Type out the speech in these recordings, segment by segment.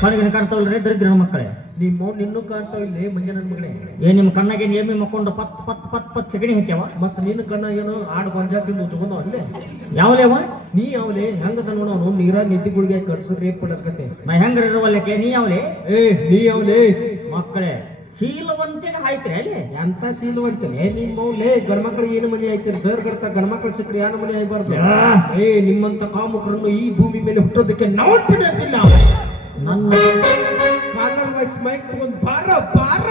ಕಣ್ಣಿಗೆ ಕಾಣ್ತಾವಲ್ರಿ ದರಿದ್ರ ಮಕ್ಕಳೇ. ನಿಮ್ಮ ನಿನ್ನೂ ಕಾಣ್ತಾವ ಇಲ್ಲಿ ಮಂಜ ನನ್ನ ಮಗನೇ. ನಿಮ್ಮ ಕಣ್ಣಾಗೆ ನೇಮಿ ಮಕ್ಕೊಂಡು ಪತ್ ಪತ್ ಪತ್ ಪತ್ ಸಗಣಿ ಹಾಕ್ಯಾವ. ಮತ್ತ ನಿನ್ನ ಕಣ್ಣಾಗೇನು ಆಡು ಗೊಂಜಾ ತಿಂದು ಉಚ್ಕೊಂಡವ ಅಲ್ಲೇ. ಯಾವಲೇವ ನೀ ಯಾವಲೆ ಹೆಂಗದ ನೋಡೋನು ನೀರ ನಿದ್ದಿಗುಳಿಗೆ ಕಡ್ಸ ರೇಪ್ ಪಡಕತ್ತೆ. ನಾ ಹೆಂಗ್ರ ಇರುವಲ್ಲಕ್ಕೆ ನೀ ಯಾವಲೆ? ನೀ ಯಾವಲೆ ಮಕ್ಕಳೇ ಶೀಲವಂತಿಗೆ ಹಾಯ್ತ್ರಿ ಅಲ್ಲಿ. ಎಂತ ಶೀಲವಂತಲೇ ನಿಮ್ಮವ್ಲೆ ಗಂಡ್ಮಕ್ಳಿಗೆ ಏನು ಮನೆ ಆಯ್ತಿರಿ ಸರ್ ಗಡ್ತ ಗಂಡ್ಮಕ್ಳು ಸಿಕ್ಕ್ರಿ ಯಾರು ಮನೆ ಆಗ್ಬಾರ್ದು. ನಿಮ್ಮಂತ ಕಾಮುಕರನ್ನು ಈ ಭೂಮಿ ಮೇಲೆ ಹುಟ್ಟೋದಕ್ಕೆ ನಾವು ಬಿಡೋದಿಲ್ಲ. ನನ್ನ ಕಾಲರ್ ಮೈಕ್ ತಗೊಂಡ್ ಬಾರ ಬಾರ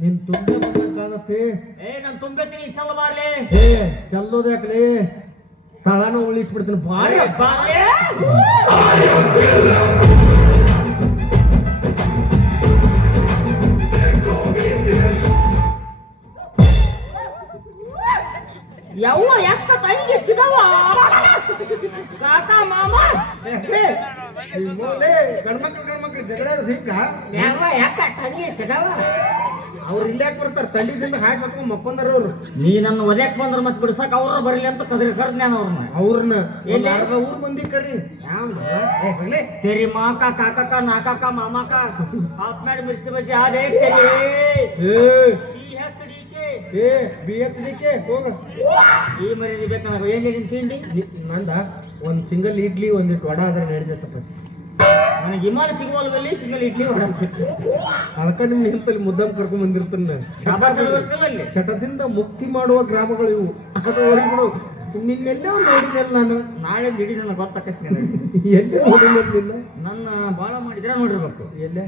ನಿನ್ ತುಂಬ ಕಾಣತ್ತೆ. ನಾನು ತುಂಬೆತ್ತೀನಿ ಚಲ್ಲ ಬಾರ್ಲಿ. ಚಲ್ಲೋದು ಯಾಕಲೇ ತಳನ ಉಳಿಸ್ಬಿಡ್ತೀನಿ ಬಾರಿ ಬಾರ್ಲಿ. ಯವ್ವ ಯಾಕ ತಂಗಿ ಚಿದವ ಕಾಕ ಮಾಮ ಗಂಡ್ಮಕ್ಳು ಜಗಳ ಹಿಂಗ ಯವ್ವ ಯಾಕ ತಂಗಿ ಚಿದವ ಅವ್ರು ಇಲ್ಲೇ ಬರ್ತಾರ ತಲ್ಲಿದಿಂದ ಹಾಕಿ ಹೊತ್ಕೊಂಡ್ ಮಕ್ಕೊಂದಾರ ಅವ್ರು. ನೀ ನನ್ನ ಒದ್ಯಾಕ್ ಬಂದ್ರ ಮತ್ ಬಿಡ್ಸಕ್ ಅವ್ರ ಬರ್ಲಿ ಅಂತ ಕರ್ದ್ ನಾನು ಅವ್ರನ್ನ ಅರ್ಧ ಊರ್ ಮಂದಿ ಕರ್ರಿ. तेरी माँ का काका का नाका का मामा का हाथ में मिर्ची बजी आ रहे ಹೋಗ ಈ ಮರಿ ಬೇಕಂದ್ರೆ ಏನ್ ತಿಂಡಿ ನಂದ ಒಂದ್ ಸಿಂಗಲ್ ಇಡ್ಲಿ ಒಂದಿಟ್ಟು ವಡ ಆದ್ರೆ ನಡೆದತ್ತಪ್ಪ. ನನಗೆ ಹಿಮಾಲ ಸಿಗುವಲ್ಲಿ ಸಿಂಗಲ್ ಇಡ್ಲಿ ವಡ ಅದಕ್ಕ ನಿಮ್ ನಿಂತಲ್ಲಿ ಮುದ್ದಂ ಕರ್ಕೊಂಡ್ ಬಂದಿರ್ತಾನೆ. ಚಟದಿಂದ ಮುಕ್ತಿ ಮಾಡುವ ಗ್ರಾಮಗಳು ಇವು. ಅದು ನಿನ್ನೆಲ್ಲ ನೋಡಿದಲ್ಲ ನಾನು. ನಾಳೆ ಬಿಡಿ ನನಗೆ ಗೊತ್ತಾಕತ್ ಎಲ್ಲಿ ನೋಡಿಲ್ಲ ನಿನ್ನ. ನನ್ನ ಬಾಳ ಮಾಡಿದ್ರೆ ನೋಡಿರ್ಬೇಕು. ಎಲ್ಲೇ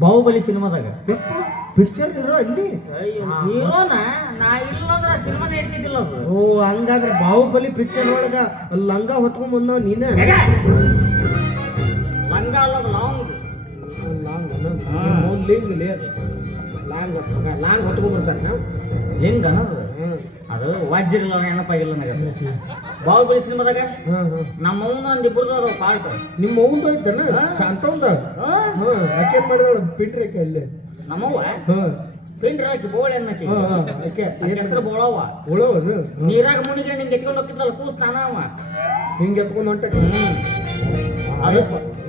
ಬಾಹುಬಲಿ ಸಿನಿಮಾದಾಗ ಪಿಕ್ಚರ್ ಇರೋ ಅಲ್ಲಿ ಹೀರೋನ ನಾ ಇಲ್ಲಂದ್ರ ಸಿನಿಮಾ ನಡೀತಿದ್ದಿಲ್ಲ ಅದು. ಓ ಹಂಗಾದ್ರೆ ಬಾಹುಬಲಿ ಪಿಕ್ಚರ್ ಒಳಗ ಲಂಗ ಹೊತ್ಕೊಂಡ್ ಬಂದವ ನೀನೇ. ಲಂಗ ಅಲ್ಲದ ಲಾಂಗ್ ಲಾಂಗ್ ಹೊತ್ಕೊಂಡ್ ಬರ್ತಾರ ಹೆಂಗ ಅದು ವಾಜ್ಯಲ್ಲ ನೆನಪಾಗಿಲ್ಲ ನನಗೆ. ಬಾಹುಬಲಿ ಸಿನಿಮಾದಾಗ ನಮ್ಮ ಅವ್ನ ಒಂದಿಬ್ಬರದವ್ರು ಪಾರ್ಟ್. ನಿಮ್ಮ ಅವ್ನು ಐತನ ಶಾಂತವ್ದ ಆಕೇನ್ ಮಾಡಿದವಳು ಪಿಂಡ್ರಕ್ಕೆ ಅಲ್ಲೇ ನಮ್ಮವ್ವ ಪಿಂಡ್ರ ಹಾಕಿ ಬೋಳೆ ಅನ್ನಕ್ಕೆ ಹೆಸರು ಬೋಳವ್ವ. ಉಳೋದು ನೀರಾಗ ಮುನಿಗೆ ನಿಂಗೆ ಎತ್ಕೊಂಡು ಹೋಗ್ತಿದ್ದಲ್ಲ ಕೂಸ್ ನಾನವ ಹಿಂಗೆ ಎತ್ಕೊಂಡು ಹೊಂಟ.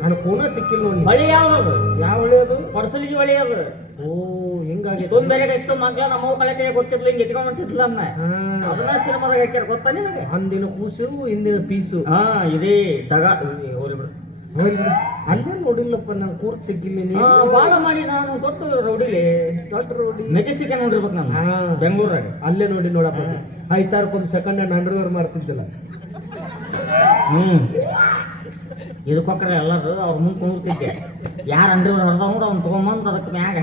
ನಾನು ಫೋನ ಸಿಕ್ಕಿಲ್ಲ ನೋಡಿ. ಬಳಿ ಯಾವ್ದು ಯಾವ ಹೊಳೆಯೋದು? ಕೊಡಸಲಿಗೆ ಹೊಳೆಯೋದು. ಓ ಹಿಂಗಾಗಿ ತುಂಬೇರೆ ಇಟ್ಟು ಮಗ್ಲ ನಮ್ಮವ್ ಕಳಕೆ ಗೊತ್ತಿರ್ಲಿ ಹಿಂಗೆ ಎತ್ಕೊಂಡು ಹೊಂಟಿದ್ಲ ಅನ್ನ. ಅದನ್ನ ಸಿನಿಮಾದಾಗ ಹಾಕ್ಯಾರ ಗೊತ್ತಾ ನಿನಗೆ? ಅಂದಿನ ಕೂಸು ಇಂದಿನ ಪೀಸು. ಇದೇ ಡಗ ಅಲ್ಲೇ ನೋಡಿಲ್ಲಪ್ಪ ನಾನು ಕೂರ್ತ್ ಸಿಕ್ಕಿಲ್ಲ. ಬಾಳ ಮಾಡಿ ನಾನು ದೊಡ್ಡ ರೌಡಿಲಿ ದೊಡ್ಡ ರೌಡಿ ಮೆಜೆಸ್ಟಿಕ್ ನೋಡಿರ್ಬೇಕು ನಾನು ಬೆಂಗಳೂರಾಗ. ಅಲ್ಲೇ ನೋಡಿ ನೋಡಪ್ಪ. ಐತಾರಕ್ಕೊಂದು ಸೆಕೆಂಡ್ ಹ್ಯಾಂಡ್ ಅಂಡರ್ವೇರ್ ಮಾಡ್ತಿದ್ದಿಲ್ಲ. ಇದಕ್ಕೊಕ್ಕರೆ ಎಲ್ಲರೂ ಅವ್ರ ಮುಂದೆ ಕುಂದಿರ್ತಿದ್ದೆ. ಯಾರು ಅಂಡ್ರಿವರ್ ಹೊಡೆದ ನೋಡಿ ಅವ್ನು ತೊಗೊಂಬಂದು ಅದಕ್ಕೆ ಮ್ಯಾಗ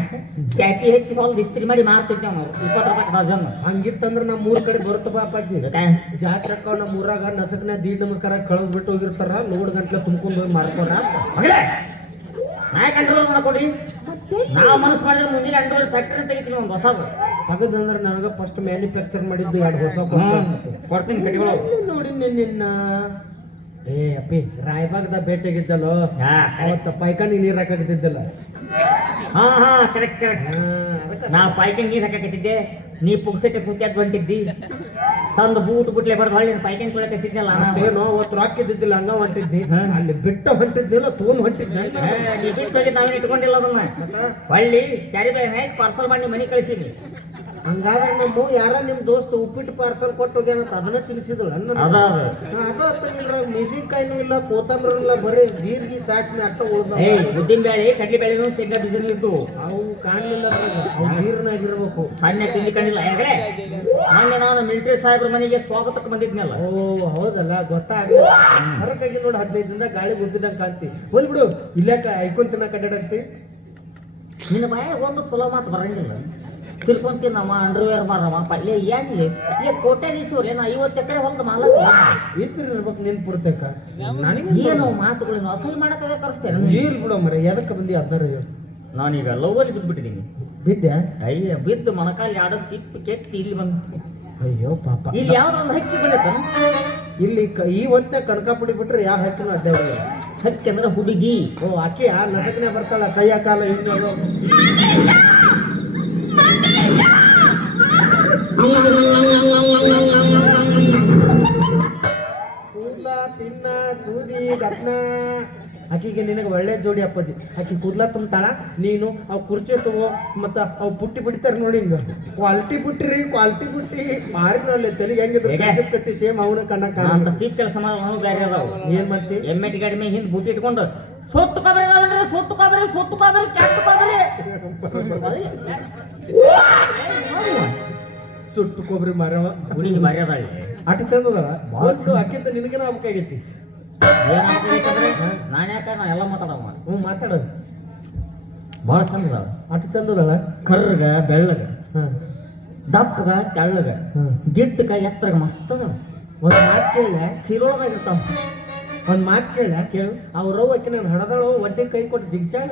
ಕ್ಯಾಟಿ ಹೆಚ್ಚಿ ಹೊಲ್ದು ಇಸ್ತ್ರಿ ಮಾಡಿ ಮಾರ್ತಿದ್ದೆ ಅವ್ನು 20 ರೂಪಾಯಿ ಡಜನ್. ಹಂಗಿತ್ತಂದ್ರೆ ನಮ್ಮ ಮೂರ್ ಕಡೆ ಬರುತ್ತಪ್ಪ ಅಪ್ಪಾಜಿ. ಜಾತ್ರೆಕ್ಕ ನಮ್ಮ ಊರಾಗ ನಸಕ್ನ ದೀಡ್ ನಮಸ್ಕಾರ ಕಳೆದ್ ಬಿಟ್ಟು ಹೋಗಿರ್ತಾರ. 100 ಗಂಟ್ಲೆ ತುಂಬ್ಕೊಂಡು ಹೋಗಿ ಮಾರ್ಕೋರ. ನಾಯಕ್ ಅಂಡ್ರಿವರ್ ಮಾಡ್ಕೊಡಿ. ನಾವು ಮನಸ್ಸು ಮಾಡಿದ್ರೆ ಮುಂದಿನ ಅಂಡ್ರಿವರ್ ಫ್ಯಾಕ್ಟ್ರಿ ತೆಗಿತೀನಿ ಒಂದು ಹೊಸದು. ತಗದಂದ್ರೆ ನನಗ ಫಸ್ಟ್ ಮ್ಯಾನುಫ್ಯಾಕ್ಚರ್ ಮಾಡಿದ್ದು 2 ಹೊಸ ಕೊಡ್ತೀನಿ ಕಟ್ಟಿಗಳು. ನೋಡಿ ನಿನ್ನ ಅಪ್ಪಿ ರಾಯಬಾಗದ ಭೇಟಿಯಾಗಿದ್ದಲ್ಲೋ ಅವತ್ತ ಪೈಕಾನಿ ನೀರ್ ಹಾಕತ್ತಿದ್ದಲ್ಲ. ಕರೆಕ್ಟ್ ನಾ ಪೈಕನ್ ನೀರ್ ಹಾಕತ್ತಿದ್ದೆ. ನೀ ಪುಗ್ಸಕ್ಕೆ ಕುಂತ್ಯಾತ್ ಬಂದಿದ್ದಿ. ತಂದು ಬೂಟ್ ಬುಟ್ಲೆ ಬಡ್ದು ಹೊಳ್ಳಿ ಪೈಕನ್ ಕುಳಕ್ ಹಚ್ಚಿದ್ನಲ್ಲ. ಏನೋ ಅವತ್ತು ಹಾಕಿದ್ದಿಲ್ಲ ಹಂಗ ಹೊಂಟಿದ್ನಿ. ಅಲ್ಲಿ ಬಿಟ್ಟ ಹೊಂಟಿದ್ನಿಲ್ಲ ತೋನ್ ಹೊಂಟಿದ್ನ. ನೀ ಬಿಟ್ಟು ಹೋಗಿ ನಾವೇನು ಇಟ್ಕೊಂಡಿಲ್ಲ ಅದನ್ನ. ಹೊಳ್ಳಿ ಕ್ಯಾರಿ ಬ್ಯಾಗ್ ಹಾಕಿ ಪಾರ್ಸಲ್ ಮಾಡಿ ಮನೆ ಕಳಿಸಿನಿ. ಹಂಗಾದ್ರೆ ನಮ್ಮ ಯಾರ ನಿಮ್ ದೋಸ್ತ ಉಪ್ಪಿಟ್ಟು ಪಾರ್ಸಲ್ ಕೊಟ್ಟು ಹೋಗ್ಯಾನಂತ ಅದನ್ನ ತಿನ್ಸಿದಳು. ಅದು ಮೆಣಸಿನ್ಕಾಯಿನೂ ಇಲ್ಲ, ಕೊತ್ತಂಬರಿ ಇಲ್ಲ, ಬರೀ ಜೀರಿಗೆ ಸಾಸಿವೆ ಅಟ್ಟ ಉಳ್ದ. ಉದ್ದಿನ ಬೇಳೆ ಕಡ್ಲಿ ಬೇಳೆನೂ ಶೇಂಗಾ ಬೀಜನೂ ಇದ್ದು ಅವು ಕಾಣಲಿಲ್ಲ. ಅವು ನೀರ್ನಾಗಿರ್ಬೇಕು. ಸಣ್ಣ ತಿಂಡಿ ಕಾಣಿಲ್ಲ. ಮೊನ್ನೆ ನಾನು ಮಿಲಿಟರಿ ಸಾಹೇಬ್ರ ಮನೆಗೆ ಸ್ವಾಗತಕ್ಕೆ ಬಂದಿದ್ನಲ್ಲ. ಓ ಹೌದಲ್ಲ ಗೊತ್ತಾಗಲ್ಲ. ಹೊರಕಾಗಿ ನೋಡಿ 15 ದಿನದಾಗ ಗಾಳಿ ಗುಬ್ಬಿದಂಗ ಕಾಣ್ತಿ. ಹೋಲ್ ಬಿಡು ಇಲ್ಲಾಕ ಐಕೊಂತಿನ ಕಡ್ಡಾಡಕ್ತಿ. ನಿನ್ನ ಬಾಯ ಒಂದು ಚಲೋ ಮಾತು ಬರಂಗಿಲ್ಲ. ತಿಳ್ಕೊಂತೀನಿ ನಮ್ಮ ಅಂಡರ್ವೇರ್ ಮಾರಮ್ಮ ಪಲ್ಯ ಏನ್ಲಿ ಕೋಟ್ಯಾಧೀಶ್ವರಿ ನಾ 50 ಎಕರೆ ಹೊಲ್ದ ಮಾಲಕ ಇರ್ಬೇಕು ನೆನ್ಪಿರ್ತೇಕ. ನನಗೆ ಏನು ಮಾತುಗಳೇನು ಅಸಲು ಮಾಡಕ್ಕೆ ಕರೆಸ್ತೇನೆ. ನೀರು ಬಿಡೋ ಮರ ಎದಕ್ಕೆ ಬಂದಿ ಅದರ. ನಾನೀಗ ಲವ್ವಲ್ಲಿ ಬಿದ್ದುಬಿಟ್ಟಿದ್ದೀನಿ. ಬಿದ್ದೆ ಅಯ್ಯ ಬಿದ್ದು ಮೊಣಕಾಲಿ ಆಡೋ ಚಿಪ್ಪು ಕೆತ್ತಿ ಇಲ್ಲಿ ಬಂದು ಅಯ್ಯೋ ಪಾಪ ಇಲ್ಲಿ ಯಾವ್ದೊಂದು ಹಕ್ಕಿ ಬಂದೈತ ಇಲ್ಲಿ ಈ ಹೊತ್ತ ಕಣಕ ಬಿಟ್ರೆ ಯಾವ ಹಕ್ಕಿನೂ ಅಡ್ಡಾಡಿ ಹಕ್ಕಿ ಅಂದ್ರೆ ಹುಡುಗಿ ಓ ಆಕೆ ಆ ನಸಕನೆ ಬರ್ತಾಳ ಕೈಯ ಕಾಲ ಹಿಂಗ ಕೂದ್ಲ ತಿನ್ನ ಸೂಜಿ ಗತ್ನ ಆಕಿಗೆ ನಿನಗೆ ಒಳ್ಳೆ ಜೋಡಿ ಅಪ್ಪಾಜಿ ಆಕಿ ಕೂದ್ಲ ತುಂಬ್ತಾಳ ನೀನು ಅವ್ ಕುರ್ಚಿ ತಗೋ ಮತ್ತ ಅವ್ ಪುಟ್ಟಿ ಬಿಡ್ತಾರ ನೋಡಿ ಹಿಂಗ ಕ್ವಾಲಿಟಿ ಬುಟ್ಟಿ ಮಾರಿನಲ್ಲೇ ತಲೆಗೆ ಹೆಂಗಿದ್ರು ಕಟ್ಟಿ ಸೇಮ್ ಅವನ ಕಣ್ಣಕ್ಕ ಅಂತ ಚೀಪ್ ಕೆಲಸ ಮಾಡೋ ಬೇರೆ ಅದಾವ ಏನ್ ಮಾಡ್ತಿ ಎಮ್ಮೆಟಿ ಗಾಡಿ ಮೇಲೆ ಹಿಂದ್ ಬುಟ್ಟಿ ಇಟ್ಕೊಂಡು ಸೊಟ್ಟು ಕೊಬ್ಬರಿ ಕೆಟ್ಟ ಕೊಬ್ಬರಿ ಸುಟ್ಟು ಕೊಬ್ಬರಿ ಮರವ ಹುಡುಗಿ ಭಾರಿ ಅದಾಳೆ ಅಟ ಚಂದ ಅದಾಳ ಒಂದು ಅಕ್ಕಿಂತ ನಿನಗನ ಆಗ್ಬೇಕಾಗೈತಿ ಏನಾಗ್ತದೆ ನಾನು ಯಾಕ ನಾ ಎಲ್ಲ ಮಾತಾಡವ ಮಾತಾಡೋದು ಭಾಳ ಚಂದ ಅದಾವ ಅಟ ಚಂದ ಅದಾಳ ಕರ್ರಗ ಬೆಳ್ಳಗ ಹ ದಪ್ಪಗ ತೆಳ್ಳಗ ಗಿಡ್ಡಕ ಎತ್ತರಗ ಮಸ್ತ್ ಅದಾವ ಒಂದ್ ಮಾತು ಕೇಳ ಸಿರೋಳದಾಗ ಇರ್ತಾವ ಒಂದ್ ಮಾತು ಕೇಳ ಕೇಳು ಅವ್ರವ್ ಆಕಿ ನಾನು ಹಣದಳು ಒಡ್ಡಿ ಕೈ ಕೊಟ್ಟು ಜಿಗ್ಸಾಳ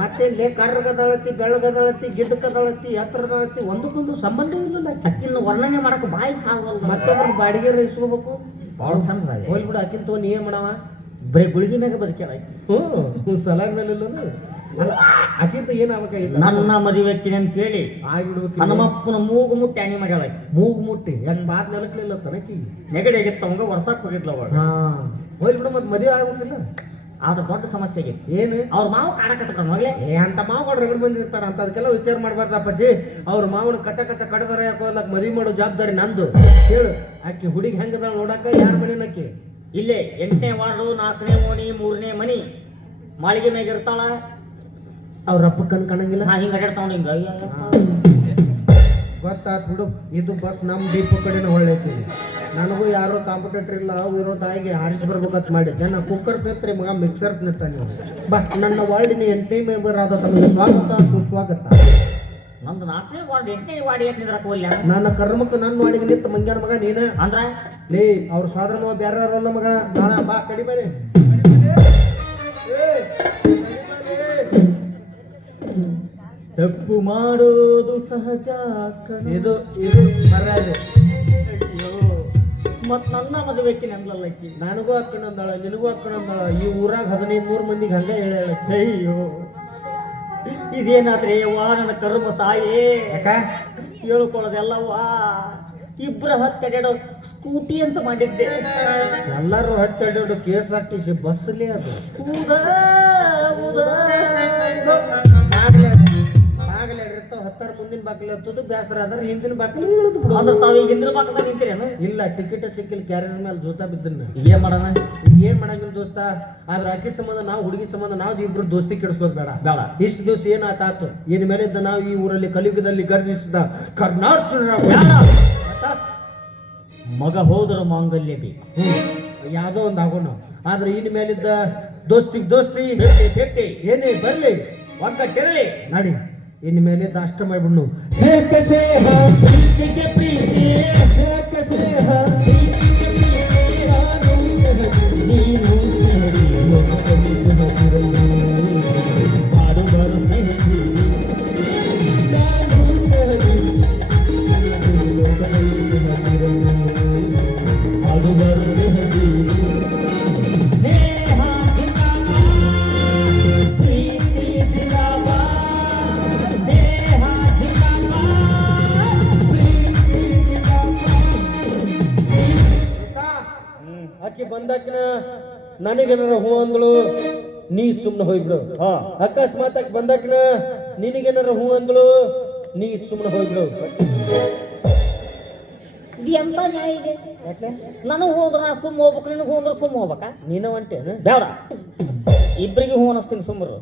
ಮತ್ತೇನ್ಲೇ ಕರ್ರಗದಳತಿ ಬೆಳ್ಳಗದಳತಿ ಗಿಡ್ಡಕದಳತಿ ಎತ್ತರದಳತಿ ಒಂದಕ್ಕೊಂದು ಸಂಬಂಧ ಇಲ್ಲ ಅಕ್ಕಿನ ವರ್ಣನೆ ಮಾಡಕ್ ಬಾಯಿ ಸಾಗಲ್ಲ ಮತ್ತೊಬ್ಬರು ಬಾಡಿಗೆ ಇಸ್ಕೋಬೇಕು ಭಾಳ ಚಂದ ಅದ ಹೋಲ್ ಬಿಡು ಆಕಿನ್ ತೋ ನೀ ಏನ್ ಮಾಡವ ಬರೀ ಗುಳಿಗೆ ಮ್ಯಾಗ ಬದುಕ್ಯಾಳ ಸಲಾರ್ ಮೇಲೆ ಆಕಿಂತ ಏನ್ ಆಗ್ಬೇಕಾಗಿತ್ತು ನನ್ನ ಮದುವೆ ಅಂತೇಳಿ ಆಗ್ಬಿಡ್ಬೇಕು ಹನುಮಪ್ಪನ ಮೂಗು ಮುಟ್ಟಿ ಆನಿ ಮಾಡ್ಯಾಳ ಮೂಗು ಮುಟ್ಟಿ ಹೆಂಗ್ ಮಾತ್ ನೆಲಕ್ಲಿಲ್ಲ ತನಕಿ ನೆಗಡಿ ಆಗಿತ್ತು ಅವಂಗ ವರ್ಷಕ್ಕೆ ಹೋಗಿದ್ಲ ಅವಳು ಹೋಲ್ ಬಿಡು ಮತ್ ಮದುವೆ ಆಗ್ಬೇಕಿಲ್ಲ ಆದ್ರ ದೊಡ್ಡ ಸಮಸ್ಯೆ ಆಗೈತಿ ಏನು ಅವ್ರ ಮಾವು ಕಾಡಕತ್ತ ಮಗಳೇ ಅಂತ ಮಾವುಗಳು ರಗಡ್ ಬಂದಿರ್ತಾರ ಅಂತ ಅದಕ್ಕೆಲ್ಲ ವಿಚಾರ ಮಾಡ್ಬಾರ್ದ ಅಪ್ಪಾಜಿ ಅವ್ರ ಮಾವನ ಕಚ ಕಡದಾರ ಯಾಕೋದಕ್ ಮದ್ವಿ ಮಾಡೋ ಜವಾಬ್ದಾರಿ ನಂದು ಹೇಳು ಆಕಿ ಹುಡುಗಿ ಹೆಂಗದ ನೋಡಾಕ ಯಾರ ಮನೆನಕ್ಕಿ ಇಲ್ಲೇ 8ನೇ ವಾರ್ಡು 4ನೇ ಓಣಿ 3ನೇ ಮನಿ ಮಾಳಿಗೆ ಮ್ಯಾಗ ಇರ್ತಾಳ ಅವ್ರ ಅಪ್ಪ ಕಣಂಗಿಲ್ಲ ನಾ ಹಿಂಗ ಅಡ್ಯಾಡ್ತಾವ ಹಿಂಗ ಗೊತ್ತಾತ್ ಬಿಡು ಇದು ಬಸ್ ನಮ್ ದೀಪ ಕಡೆನ ಒಳ್ಳೈತಿ ನನಗೂ ಯಾರೋ ಕಾಂಪಿಟೇಟರ್ ಇಲ್ಲ ವಿರೋಧ ಆಗಿ ಹಾರಿಸಿ ಬರ್ಬೇಕಂತ ಮಾಡಿ ಜನ ಕುಕ್ಕರ್ ಬೇತ್ರಿ ಮಗ ಮಿಕ್ಸರ್ ನಿಂತಾನೆ ಬಾ ನನ್ನ ವಾರ್ಡಿನ 8ನೇ ಮೆಂಬರ್ ಆದ ತಮಗೆ ಸ್ವಾಗತ ಸುಸ್ವಾಗತ ನಮ್ದು 4ನೇ ವಾರ್ಡ್ 8ನೇ ವಾರ್ಡ್ ಏನ್ ನಿಂದ್ರಕ್ ಹೋಗ್ಲ ನನ್ನ ಕರ್ಮಕ್ಕೆ ನನ್ನ ವಾರ್ಡಿಗೆ ನಿಂತ ಮಂಗ್ಯಾನ ಮಗ ನೀನ ಅಂದ್ರ ಲೇ ಅವ್ರ ಸ್ವಾದ್ರ ಮಾವ ಬ್ಯಾರ ಅಲ್ಲ ಮಗ ನಾಳ ಬಾ ಕಡಿ ಬರೀ ತಪ್ಪು ಮಾಡೋದು ಸಹಜ ಇದು ಇದು ಬರಾದೆ ಮತ್ ನನ್ನ ಮದುವೆಕಿನ ಅಂದ್ಲಲ್ಲಕ್ಕಿ ನನಗೂ ಅಕ್ಕನಂದಳ ನಿನಗೂ ಅಕ್ಕನಂದಳ ಈ ಊರಾಗ 1500 ಮಂದಿಗೆ ಹಂಗ ಹೇಳ ಅಯ್ಯೋ ಇದೇನಾದ್ರೆ ವಾ ನನ್ನ ಕರ್ಮ ತಾಯೇ ಯಾಕ ಹೇಳ್ಕೊಳ್ಳೋದೆಲ್ಲವಾ ಇಬ್ರ ಹತ್ತೆರಡು ಸ್ಕೂಟಿ ಅಂತ ಮಾಡಿದ್ದೆ ಎಲ್ಲರೂ ಹತ್ತೆರಡು ಕೇಸ್ ಹಾಕಿಸಿ ಬಸ್ಲಿ ಅದು ಬಾಗಿಲ ಇರ್ತಾವ ಹತ್ತಾರು ಮುಂದಿನ ಬಾಗಿಲ ಹತ್ತದು ಬೇಸರ ಆದ್ರೆ ಹಿಂದಿನ ಬಾಗಿಲು ಇಳಿದು ಬಿಡು ಅಂದ್ರೆ ತಾವು ಹಿಂದ್ರ ಪಕ್ಕದಾಗ ನಿಂತಿರೇನು ಇಲ್ಲ ಟಿಕೆಟ್ ಸಿಕ್ಕಿಲ್ಲ ಕ್ಯಾರಿಯರ್ ಮೇಲೆ ಜೋತಾ ಬಿದ್ದನ್ನ ಏನ್ ಮಾಡೋಣ ಏನ್ ಮಾಡಂಗಿಲ್ಲ ದೋಸ್ತ ಆದ್ರ ಆಕಿ ಸಂಬಂಧ ನಾವು ಹುಡುಗಿ ಸಂಬಂಧ ನಾವು ಇಬ್ರು ದೋಸ್ತಿ ಕೆಡಿಸ್ಕೋದ್ ಬೇಡ ಬೇಡ ಇಷ್ಟು ದಿವಸ ಏನಾತಾತು ಇನ್ ಮೇಲಿದ್ದ ನಾವು ಈ ಊರಲ್ಲಿ ಕಲಿಯುಗದಲ್ಲಿ ಗರ್ಜಿಸಿದ ಕರ್ನಾಟಕ ಮಗ ಹೋದ್ರ ಮಾಂಗಲ್ಯ ಬೇಕು ಯಾವ್ದೋ ಒಂದ್ ಆಗೋಣ ಆದ್ರೆ ಇನ್ ಮೇಲಿದ್ದ ದೋಸ್ತಿ ದೋಸ್ತಿ ಭೇಟಿ ಏನೇ ಬರ್ಲಿ ಒಗ್ಗಟ್ಟಿರಲಿ ನಡಿ ಇನ್ ಮೇಲಿದ್ದ ಅಷ್ಟ ಮಾಡ್ಬಿಡ್ನು ಆಕಿ ಬಂದಾಕಿನ ನನಗೇನಾರ ಹೂ ಅಂದಳು ನೀ ಸುಮ್ನೆ ಹೋಗ್ಬಿಡು ಅಕಸ್ಮಾತ್ ಆಕಿ ಬಂದಾಕಿನ ನಿನಗೇನಾರ ಹೂ ಅಂದಳು ನೀ ಸುಮ್ನೆ ಹೋಗ್ಬಿಡು ಇದು ಎಂತ ನ್ಯಾಯ ಇದೆ ನನಗ್ ಹೋದ್ರ ಸುಮ್ಮ ಹೋಗ್ಬೇಕು ನಿನಗ್ ಹೋದ್ರ ಸುಮ್ಮ ಹೋಗ್ಬೇಕಾ ನೀನ ಹೊಂಟೇನ ಬೇಡ ಇಬ್ಬರಿಗೆ ಹೂ ಅನಿಸ್ತೀನಿ ಸುಮ್ಮರು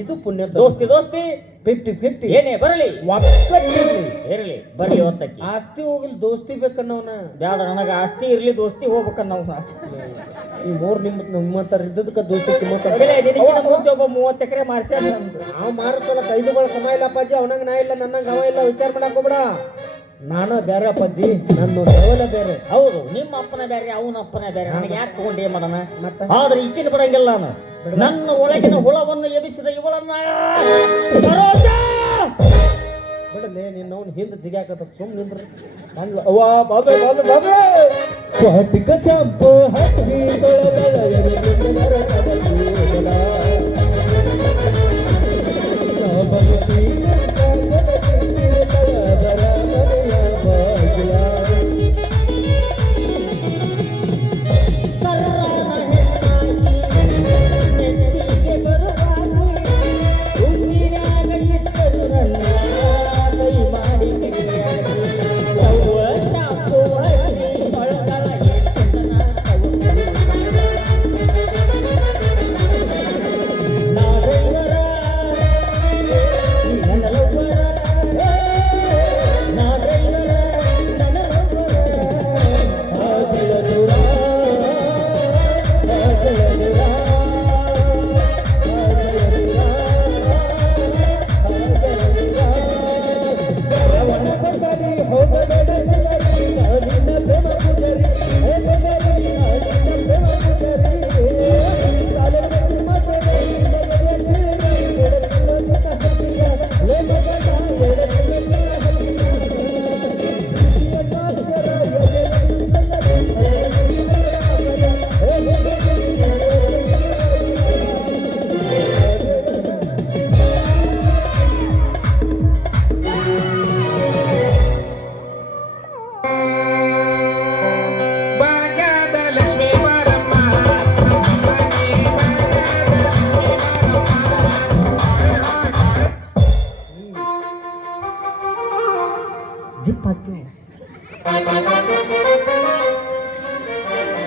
ಇದು ಪುಣ್ಯ ದೋಸ್ತಿ ದೋಸ್ತಿ 50-50 ಏನೇ ಬರಲಿ ಇರಲಿ ಬರ್ಲಿ ಹೊತ್ತಕ್ಕೆ ಆಸ್ತಿ ಹೋಗಲಿ ದೋಸ್ತಿ ಬೇಕನ್ನವನ ಬೇಡ ನನಗ ಆಸ್ತಿ ಇರ್ಲಿ ದೋಸ್ತಿ ಹೋಗ್ಬೇಕನ್ನವ ಈ ಮೂರ್ ನಿಮ್ಮಂತರ ಇದ್ದದಕ್ಕ ದೋಸ್ತಿ ಒಬ್ಬ 30 ಎಕರೆ ಮಾರ್ಸ್ಯಾರ ನಾವು ಮಾರುತ್ತಲ್ಲ ಕೈದುಗಳ ಸಮ ಇಲ್ಲ ಅಪ್ಪಾಜಿ ಅವನಂಗ ನಾ ಇಲ್ಲ ನನ್ನಂಗ ಅವ ಇಲ್ಲ ವಿಚಾರ ಮಾಡಕ್ ಹೋಗ್ಬೇಡ ನಾನು ಬೇರೆ ಅಪ್ಪಾಜಿ ನನ್ನ ಸವಲ ಬೇರೆ ಹೌದು ನಿಮ್ಮ ಅಪ್ಪನ ಬೇರೆ ಅವನ ಅಪ್ಪನ ಬೇರೆ ನನಗೆ ಯಾಕೆ ತಗೊಂಡು ಏನ್ ಮಾಡೋಣ ಆದ್ರೆ ಈಕಿನ ಬಿಡಂಗಿಲ್ಲ ನಾನು ನನ್ನ ಒಳಗಿನ ಹುಳವನ್ನು ಎಬಿಸಿದ ಇವಳನ್ನ ಹಿಂದೆ ಸಿಗಾಕತ್ತ ಸುಮ್ ನಿಂದ್ರಿ ನಂದು ಅವ್ವ ಬಾಬೆ ಬಾಬೆ ಬಾಬೆ ಕ್ವಾಟಿಕ ಸಂಪು ಹಚ್ಚಿ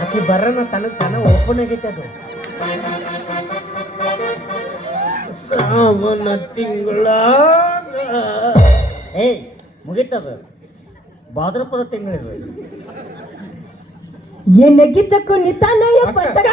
ಆಕಿ ಬರೋಣ ತನಗೆ ತನ ಓಪನ್ ಆಗೈತೆ ಅದು ಶ್ರಾವಣ ತಿಂಗಳ ಏಯ್ ಮುಗಿತದ ಭಾದ್ರಪದ ತಿಂಗಳಿದೆ ಎನಗಿ ಚಕ್ಕು ನಿತಾನಯ ಪತಕ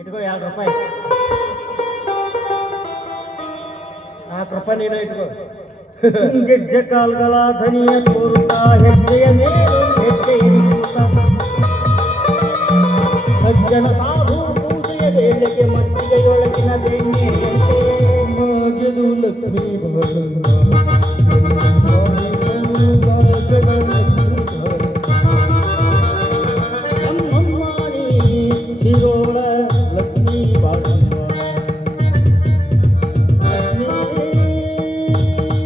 ಇಟ್ಕೋ ₹2 ₹4 ನೀನು ಇಟ್ಕೋ ಗೆಜ್ಜೆ ಕಾಲ್ಗಳ ಧನಿಯ ತೋರುತ್ತಾ ಹೆಜ್ಜೆಯ ಮೇಲೆ ಹೆಜ್ಜೆಯ ಸಜ್ಜನ ಸಾಧು ಪೂಜೆಯ ವೇಳೆಗೆ ಮಜ್ಜಿಗೆಯೊಳಗಿನ ಬೆಣ್ಣೆಯಂತೆ ಮಾಗೆದು ಲಕ್ಷ್ಮೀ ಭಗವಂತ ನಮ್ಮಮ್ಮನಿ ಶಿರೋಳ ಲಕ್ಷ್ಮೀ ಬಾಳಮ್ಮ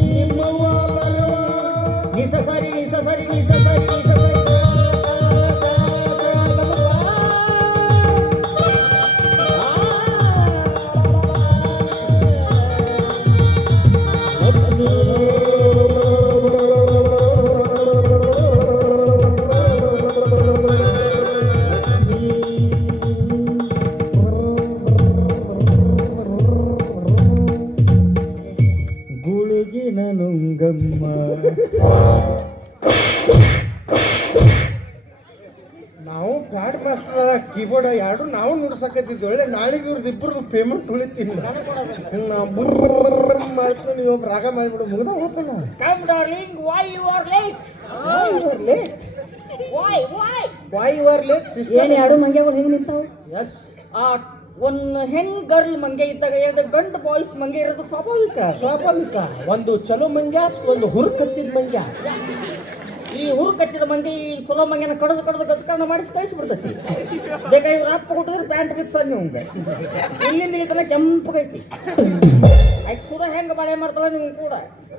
ನಿಮ್ಮವ್ವ ನಿಸ ಸರಿ ನಿಸ ಸರಿ ನಿಸ ಸರಿ ನಿಸ ಸರಿ ಗುಳುಗಿನ ನುಂಗಮ್ಮ ನಾವು ಗಾಡಿ ಮಾಸ್ಟರ್ ಕೀಬೋರ್ಡ್ ಎರಡು ನಾವು ನುಡ್ಸಕತ್ತಿದ್ವಿ ಒಳ್ಳೆ ನಾಳೆಗೆ ಇವ್ರದ್ದು ಇಬ್ಬರು ಪೇಮೆಂಟ್ ಉಳಿತೀನಿ ಮಾಡ್ತೀನಿ ನೀವು ಒಬ್ಬ ರಾಗ ಮಾಡಿಬಿಡು ಮುಗಿದ ಹೋಗ್ತಲ್ಲ Come darling, why you are late? Why you are late ಏನ್ ಸಿಸ್ಟರ್ ಎರಡು ಮಂಗ್ಯಗಳು ಹೆಂಗ್ ನಿಂತಾವ ಎಸ್ ಒಂದು ಹೆಣ್ ಗರ್ಲ್ ಮಂಗೆ ಇದ್ದಾಗ ಎರಡು ಗಂಡು ಬಾಯ್ಸ್ ಮಂಗೆ ಇರೋದು ಸ್ವಾಭಾವಿಕ ಸ್ವಾಭಾವಿಕ ಒಂದು ಚಲೋ ಮಂಗ್ಯ ಒಂದು ಹುರುಕತ್ತಿದ ಮಂಗ್ಯ ಈ ಹುರು ಕಚ್ಚಿದ ಮಂದಿ ಈ ಚಲೋ ಮಂಗೆನ ಕಡದು ಗದ್ಕಂಡ ಮಾಡಿಸಿ ಕಳಿಸ್ಬಿಡ್ತೈತಿ ಬೇಕಾ ಇವ್ರ ಅಪ್ಪ ಕೊಟ್ಟಿದ್ರೆ ಪ್ಯಾಂಟ್ ಬಿಚ್ಚ ನಿಮ್ಗೆ ಇಲ್ಲಿಂದ ಇಲ್ಲಿ ತನಕ ಕೆಂಪಗೈತಿ ಆಯ್ತು ಕೂಡ ಹೆಂಗ್ ಬಾಳೆ ಮಾಡ್ತಾಳ ನೀವು ಕೂಡ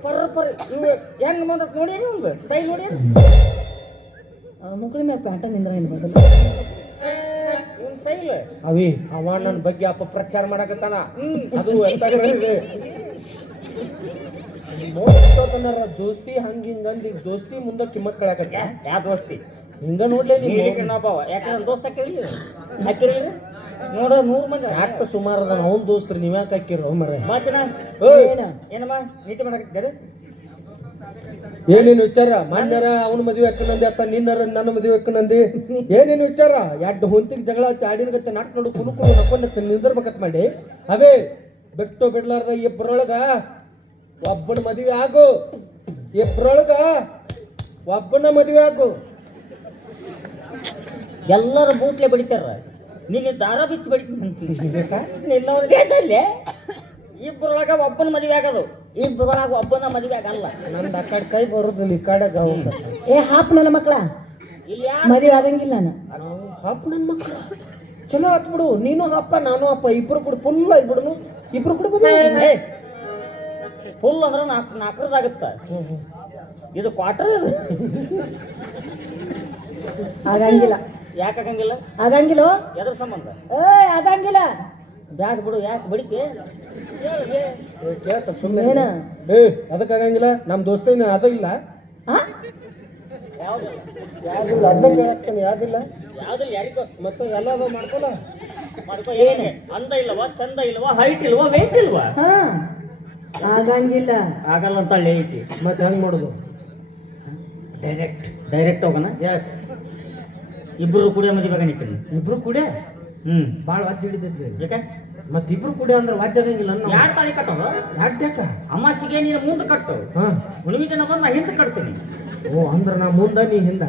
ಪರ್ ಇವು ಹೆಂಗ್ ಬಂದ ನೋಡಿ ಒಂದು ಕೈ ನೋಡಿ ಮುಕ್ಳಿ ಮ್ಯಾಗ ಪ್ಯಾಂಟ ನಿಂದ್ರ ಏನ್ ಬದಲು ಇವನ್ ಸ್ಟೈಲ್ ಅವಿ ಅವ ನನ್ನ ಬಗ್ಗೆ ಅಪಪ್ರಚಾರ ಮಾಡಕತ್ತಾನ ಅದು ದೋಸ್ತಿ ಹಂಗಿಂಗಂದ್ ಈಗ ದೋಸ್ತಿ ಮುಂದ ಕಿಮ್ಮತ್ ಕಳಕತ್ತ ಯಾ ದೋಸ್ತಿ ಹಿಂಗ ನೋಡ್ಲೇ ನೀನಾಬಾವ ಯಾಕಂದ್ರೆ ದೋಸ್ತ ಕೇಳಿ ಹಾಕಿರಿ ನೋಡ 100 ಮಂದಿ ಯಾಕ ಸುಮಾರು ಅದ ಅವ್ನ ದೋಸ್ತ್ರಿ ನೀವ್ ಯಾಕೆ ಹಾಕಿರೋ ಮರ ಬಾಚನ ಏನ ಏನಮ್ಮ ನೀತಿ ಮಾಡಕತ್ತಿದ್ದಾರೆ ಏನೇನು ವಿಚಾರ ಮಾನ್ಯರ ಅವನ ಮದುವೆ ಅಕ್ಕನಂದಿ ಅತ್ತ ನಿನ್ನರ ನನ್ನ ಮದುವೆ ಅಕ್ಕನಂದಿ ಏನೇನು ವಿಚಾರ ಎರಡು ಹೊಂತಿಗೆ ಜಗಳ ಹಚ್ಚಿ ಆಡಿನ ಗತ್ತೆ ನಾಟ್ ನೋಡು ಕುಲು ನಕ್ಕೊಂಡ ನಿಂದಿರ್ಬೇಕತ್ ಮಾಡಿ ಅವೇ ಬಿಟ್ಟು ಬಿಡ್ಲಾರ್ದ ಇಬ್ಬರೊಳಗ ಒಬ್ಬನ ಮದುವೆ ಆಗು ಇಬ್ಬರೊಳಗ ಒಬ್ಬನ ಮದುವೆ ಆಗು. ಎಲ್ಲರೂ ಬೂಟ್ಲೆ ಬಡಿತಾರ, ನೀನು ದಾರ ಬಿಚ್ಚಿ ಬಡಿತೀನಿ ಇಬ್ಬರೊಳಗ ಒಬ್ಬನ ಮದುವೆ ಆಗೋದು, ಇಬ್ಬರೊಳಗ ಒಬ್ಬನ ಮದುವೆ ಆಗಲ್ಲ. ನಂದು ಆ ಕಡೆ ಕೈ ಬರೋದಿಲ್ಲ ಈ ಕಡೆ ಏ ಹಾಪ್ ನನ್ನ ಮಕ್ಕಳ ಇಲ್ಲಿ ಮದುವೆ ಆಗಂಗಿಲ್ಲ ಹಪ್ಪ ನನ್ನ ಮಕ್ಕಳು ಚಲೋ ಆತ್ ಬಿಡು. ನೀನು ಅಪ್ಪ ನಾನು ಅಪ್ಪ ಇಬ್ರು ಕೂಡ ಫುಲ್ ಆಗ್ಬಿಡುನು. ಇಬ್ರು ಕೂಡ ಫುಲ್ ಅಂದ್ರೆ ನಾಲ್ಕರದಾಗುತ್ತ. ಇದು ಕ್ವಾರ್ಟರ್ ಆಗಂಗಿಲ್ಲ. ಯಾಕೆ ಆಗಂಗಿಲ್ಲ? ಆಗಂಗಿಲ್ಲ. ಎದ್ರ ಸಂಬಂಧ? ಆಗಂಗಿಲ್ಲ. ಬ್ಯಾಡ ಬಿಡು, ಯಾಕೆ ಬಡಿಕೆ ಏನ ಅದಕ್ಕಾಗಂಗಿಲ್ಲ. ನಮ್ ದೋಸ್ತ ಅದ ಇಲ್ಲ ಯಾವ್ದಿಲ್ಲ ಅದನ್ನ ಕೇಳಾಕ್ತಾನೆ ಯಾವ್ದಿಲ್ಲ ಯಾವ್ದಿಲ್ಲ ಯಾರಿಗೋ ಮತ್ತೆ ಎಲ್ಲ ಅದಾವ ಮಾಡ್ಕೊಲ್ಲ ಮಾಡ್ಕೊ. ಏನೇ ಅಂದ ಇಲ್ವಾ, ಚಂದ ಇಲ್ವಾ, ಹೈಟ್ ಇಲ್ವಾ, ವೆಯ್ಟ್ ಇಲ್ವಾ? ಆಗಂಗಿಲ್ಲ. ಆಗಲ್ಲ ಅಂತ ಹೇಳಿ ಐತಿ. ಮತ್ತೆ ಹೆಂಗ್ ಮಾಡೋದು? ಡೈರೆಕ್ಟ್ ಹೋಗೋಣ. ಎಸ್ ಇಬ್ರು ಕುಡಿಯೋ ಮದುವೆ ಆಗಣಿತೀನಿ. ಇಬ್ರು ಕೂಡ ಬಾಳ ವಾಜ್ ಹಿಡಿದೈತಿ. ಯಾಕೆ ಮತ್ ಇಬ್ರು ಕೂಡ ಅಂದ್ರೆ ವಾಜ್ ಆಗಂಗಿಲ್ಲ. ಯಾರು ತಾಳಿ ಕಟ್ಟೋದು? ಯಾಕ ಅಮಾಸಿಗೆ ನೀನು ಮುಂದೆ ಕಟ್ಟು, ಹುಣ್ಣಿಮೆ ದಿನ ಬಂದು ನಾ ಹಿಂದೆ ಕಟ್ತೀನಿ. ಓ ಅಂದ್ರ ನಾ ಮುಂದ ನೀ ಹಿಂದ.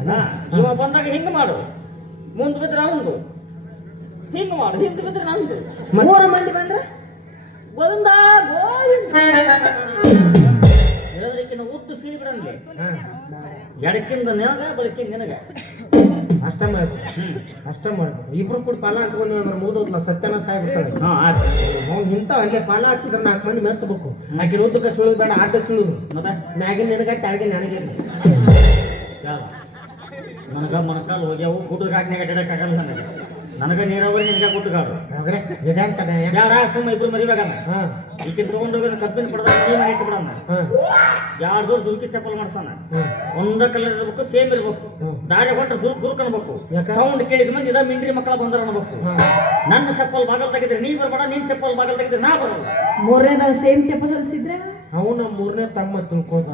ಇವ ಬಂದಾಗ ಹಿಂಗೆ ಮಾಡು, ಮುಂದೆ ಬಿದ್ರೆ ಅವಂದು, ಹಿಂಗೆ ಮಾಡು, ಹಿಂದೆ ಬಿದ್ರೆ ನಂದು. 3 ಮಂದಿ ಬಂದ್ರೆ ಗೋವಿಂದ ಗೋವಿಂದ ಹೇಳೋದಕ್ಕಿಂತ ಉದ್ದು ಸೀಳಿ ಬಿಡಂಗೆ. ಎಡಕ್ಕಿಂದ ನಿನಗ, ಬೆಳಕಿಂದ ನಿನಗ. ಅಷ್ಟ ಮಾಡ್ಬೇಕು, ಅಷ್ಟ ಮಾಡ್ಬೇಕು. ಇಬ್ರು ಕೂಡ ಪಾಲ ಹಚ್ಕೊಂಡು ಅಂದ್ರೆ ಮುಗಿದೋದ್ಲ ಸತ್ಯನ ಸಾಯ್ಬಿಡ್ತಾನೆ. ಇಂತ ಅಲ್ಲೇ ಪಾಲ ಹಚ್ಚಿದ್ರೆ 4 ಮಂದಿ ಮೆಚ್ಚಬೇಕು. ಆಕೆ ಉದ್ದಕ್ಕೆ ಸುಳಿದು ಬೇಡ, ಆಟ ಸುಳಿದು ಮತ್ತೆ ಮ್ಯಾಗಿನ ನಿನಗ ಕೆಳಗೆ ನನಗೆ. ನನಗ ಮೊಣಕಾಲು ಹೋಗ್ಯಾವು, ಗುಡ್ಡ ಘಾಟ್ನಾಗ ಅಡ್ಡಾಡಕ್ಕಾಗಲ್ಲ ನನಗೆ. ನನಗ ನೀರಾವರಿ, ನಿನಗ ಗುಡ್ಡಗಾಡು. ಆದ್ರೆ ಇದೆ ಅಂತಾನೆ ಯಾರ ಸುಮ್ಮ ಇಬ್ರು ಮರಿಬೇಕನ್ನ. ಈಕೆ ತಗೊಂಡೋಗಿ ಕಬ್ಬಿನ ಪಡೆದಾಗ ನೀನು ಇಟ್ಟು ಬಿಡಮ್ಮ. ಯಾರ್ದು ದುರ್ಕಿ ಚಪ್ಪಲ್ ಮಾಡ್ಸಣ, ಒಂದ ಕಲರ್ ಇರ್ಬೇಕು, ಸೇಮ್ ಇರ್ಬೇಕು. ದಾರಿ ಹೊಟ್ಟೆ ದುರ್ಕ್ ಅನ್ಬೇಕು. ಸೌಂಡ್ ಕೇಳಿದ ಮಂದಿ ಇದ ಮಿಂಡ್ರಿ ಮಕ್ಕಳ ಬಂದ್ರ ಅನ್ಬೇಕು. ನನ್ನ ಚಪ್ಪಲ್ ಬಾಗಲ್ ತೆಗಿದ್ರೆ ನೀ ಬರ್ಬೇಡ, ನಿನ್ ಚಪ್ಪಲ್ ಬಾಗಲ್ ತೆಗಿದ್ರೆ ನಾ ಬರಲ್ಲ. 3ನೇದವ್ ಸೇಮ್ ಚಪ್ಪಲ್ ಹೊಲಿಸಿದ್ರ ಅವನ 3ನೇ ತಮ್ಮ ತಿಳ್ಕೋದ.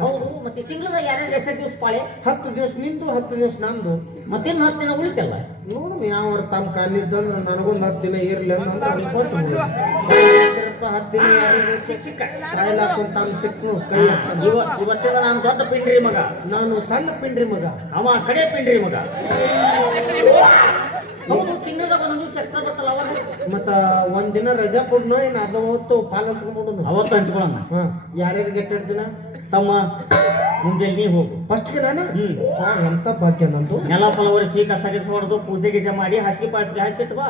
ಹೌದು, ಮತ್ತೆ ತಿಂಗಳದಾಗ ಯಾರ್ಯಾರು ಎಷ್ಟು ದಿವಸ ಪಾಳೆ? 10 ದಿವಸ ನಿಂದು, 10 ದಿವಸ ನಂದು. ಮತ್ತೇನು 10 ದಿನ ಉಳಿತಲ್ಲ. ನೋಡು ಯಾವ ತಮ್ಮ ಕಾಲಿದ್ದಂದ್ರೆ ನನಗೊಂದು 10 ದಿನ ಇರ್ಲಿ ಅಂತ 10 ದಿನ ಯಾರು ಸಿಕ್ಕ ಸಿಕ್ಕು. ಇವತ್ತಿನ ನಾನು ದೊಡ್ಡ ಪಿಂಡ್ರಿ ಮಗ, ನಾನು ಸಣ್ಣ ಪಿಂಡ್ರಿ ಮಗ, ಅವ ಕಡೆ ಪಿಂಡ್ರಿ ಮಗ. ಹೌದು, ತಿಂಗಳದಾಗ ಒಂದೊಂದು ದಿವಸ ಎಕ್ಸ್ಟ್ರಾ ಬರ್ತಲ್ಲ ಅವಾಗ. ಮತ್ತ ಒಂದಿನ ರಜಾ ಕೊಡ್ನೋ ಇನ್ನು ಅದ ಹೊತ್ತು ಪಾಲ್ ಹಂಚ್ಕೊಂಡ್ಬಿಡೋನು. ಅವತ್ತು ಹಂಚ್ಕೊಳಮ್ಮ. ಯಾರ್ಯಾರಿಗೆ ಎಟ್ಟ ದಿನ ತಮ್ಮ ಮುಂಜಾನೆ ನೀ ಹೋಗು ಫಸ್ಟ್ಗೆ ನಾನು. ಎಂತ ಭಾಗ್ಯ ನಂದು. ನೆಲ ಫಲ ಒರೆಸಿ ಕಸ ಗಿಸ ಹೊಡೆದು ಪೂಜೆ ಗೀಜೆ ಮಾಡಿ ಹಾಸಿಗೆ ಪಾಸಿಗೆ ಹಾಸಿಟ್ಟು ಬಾ.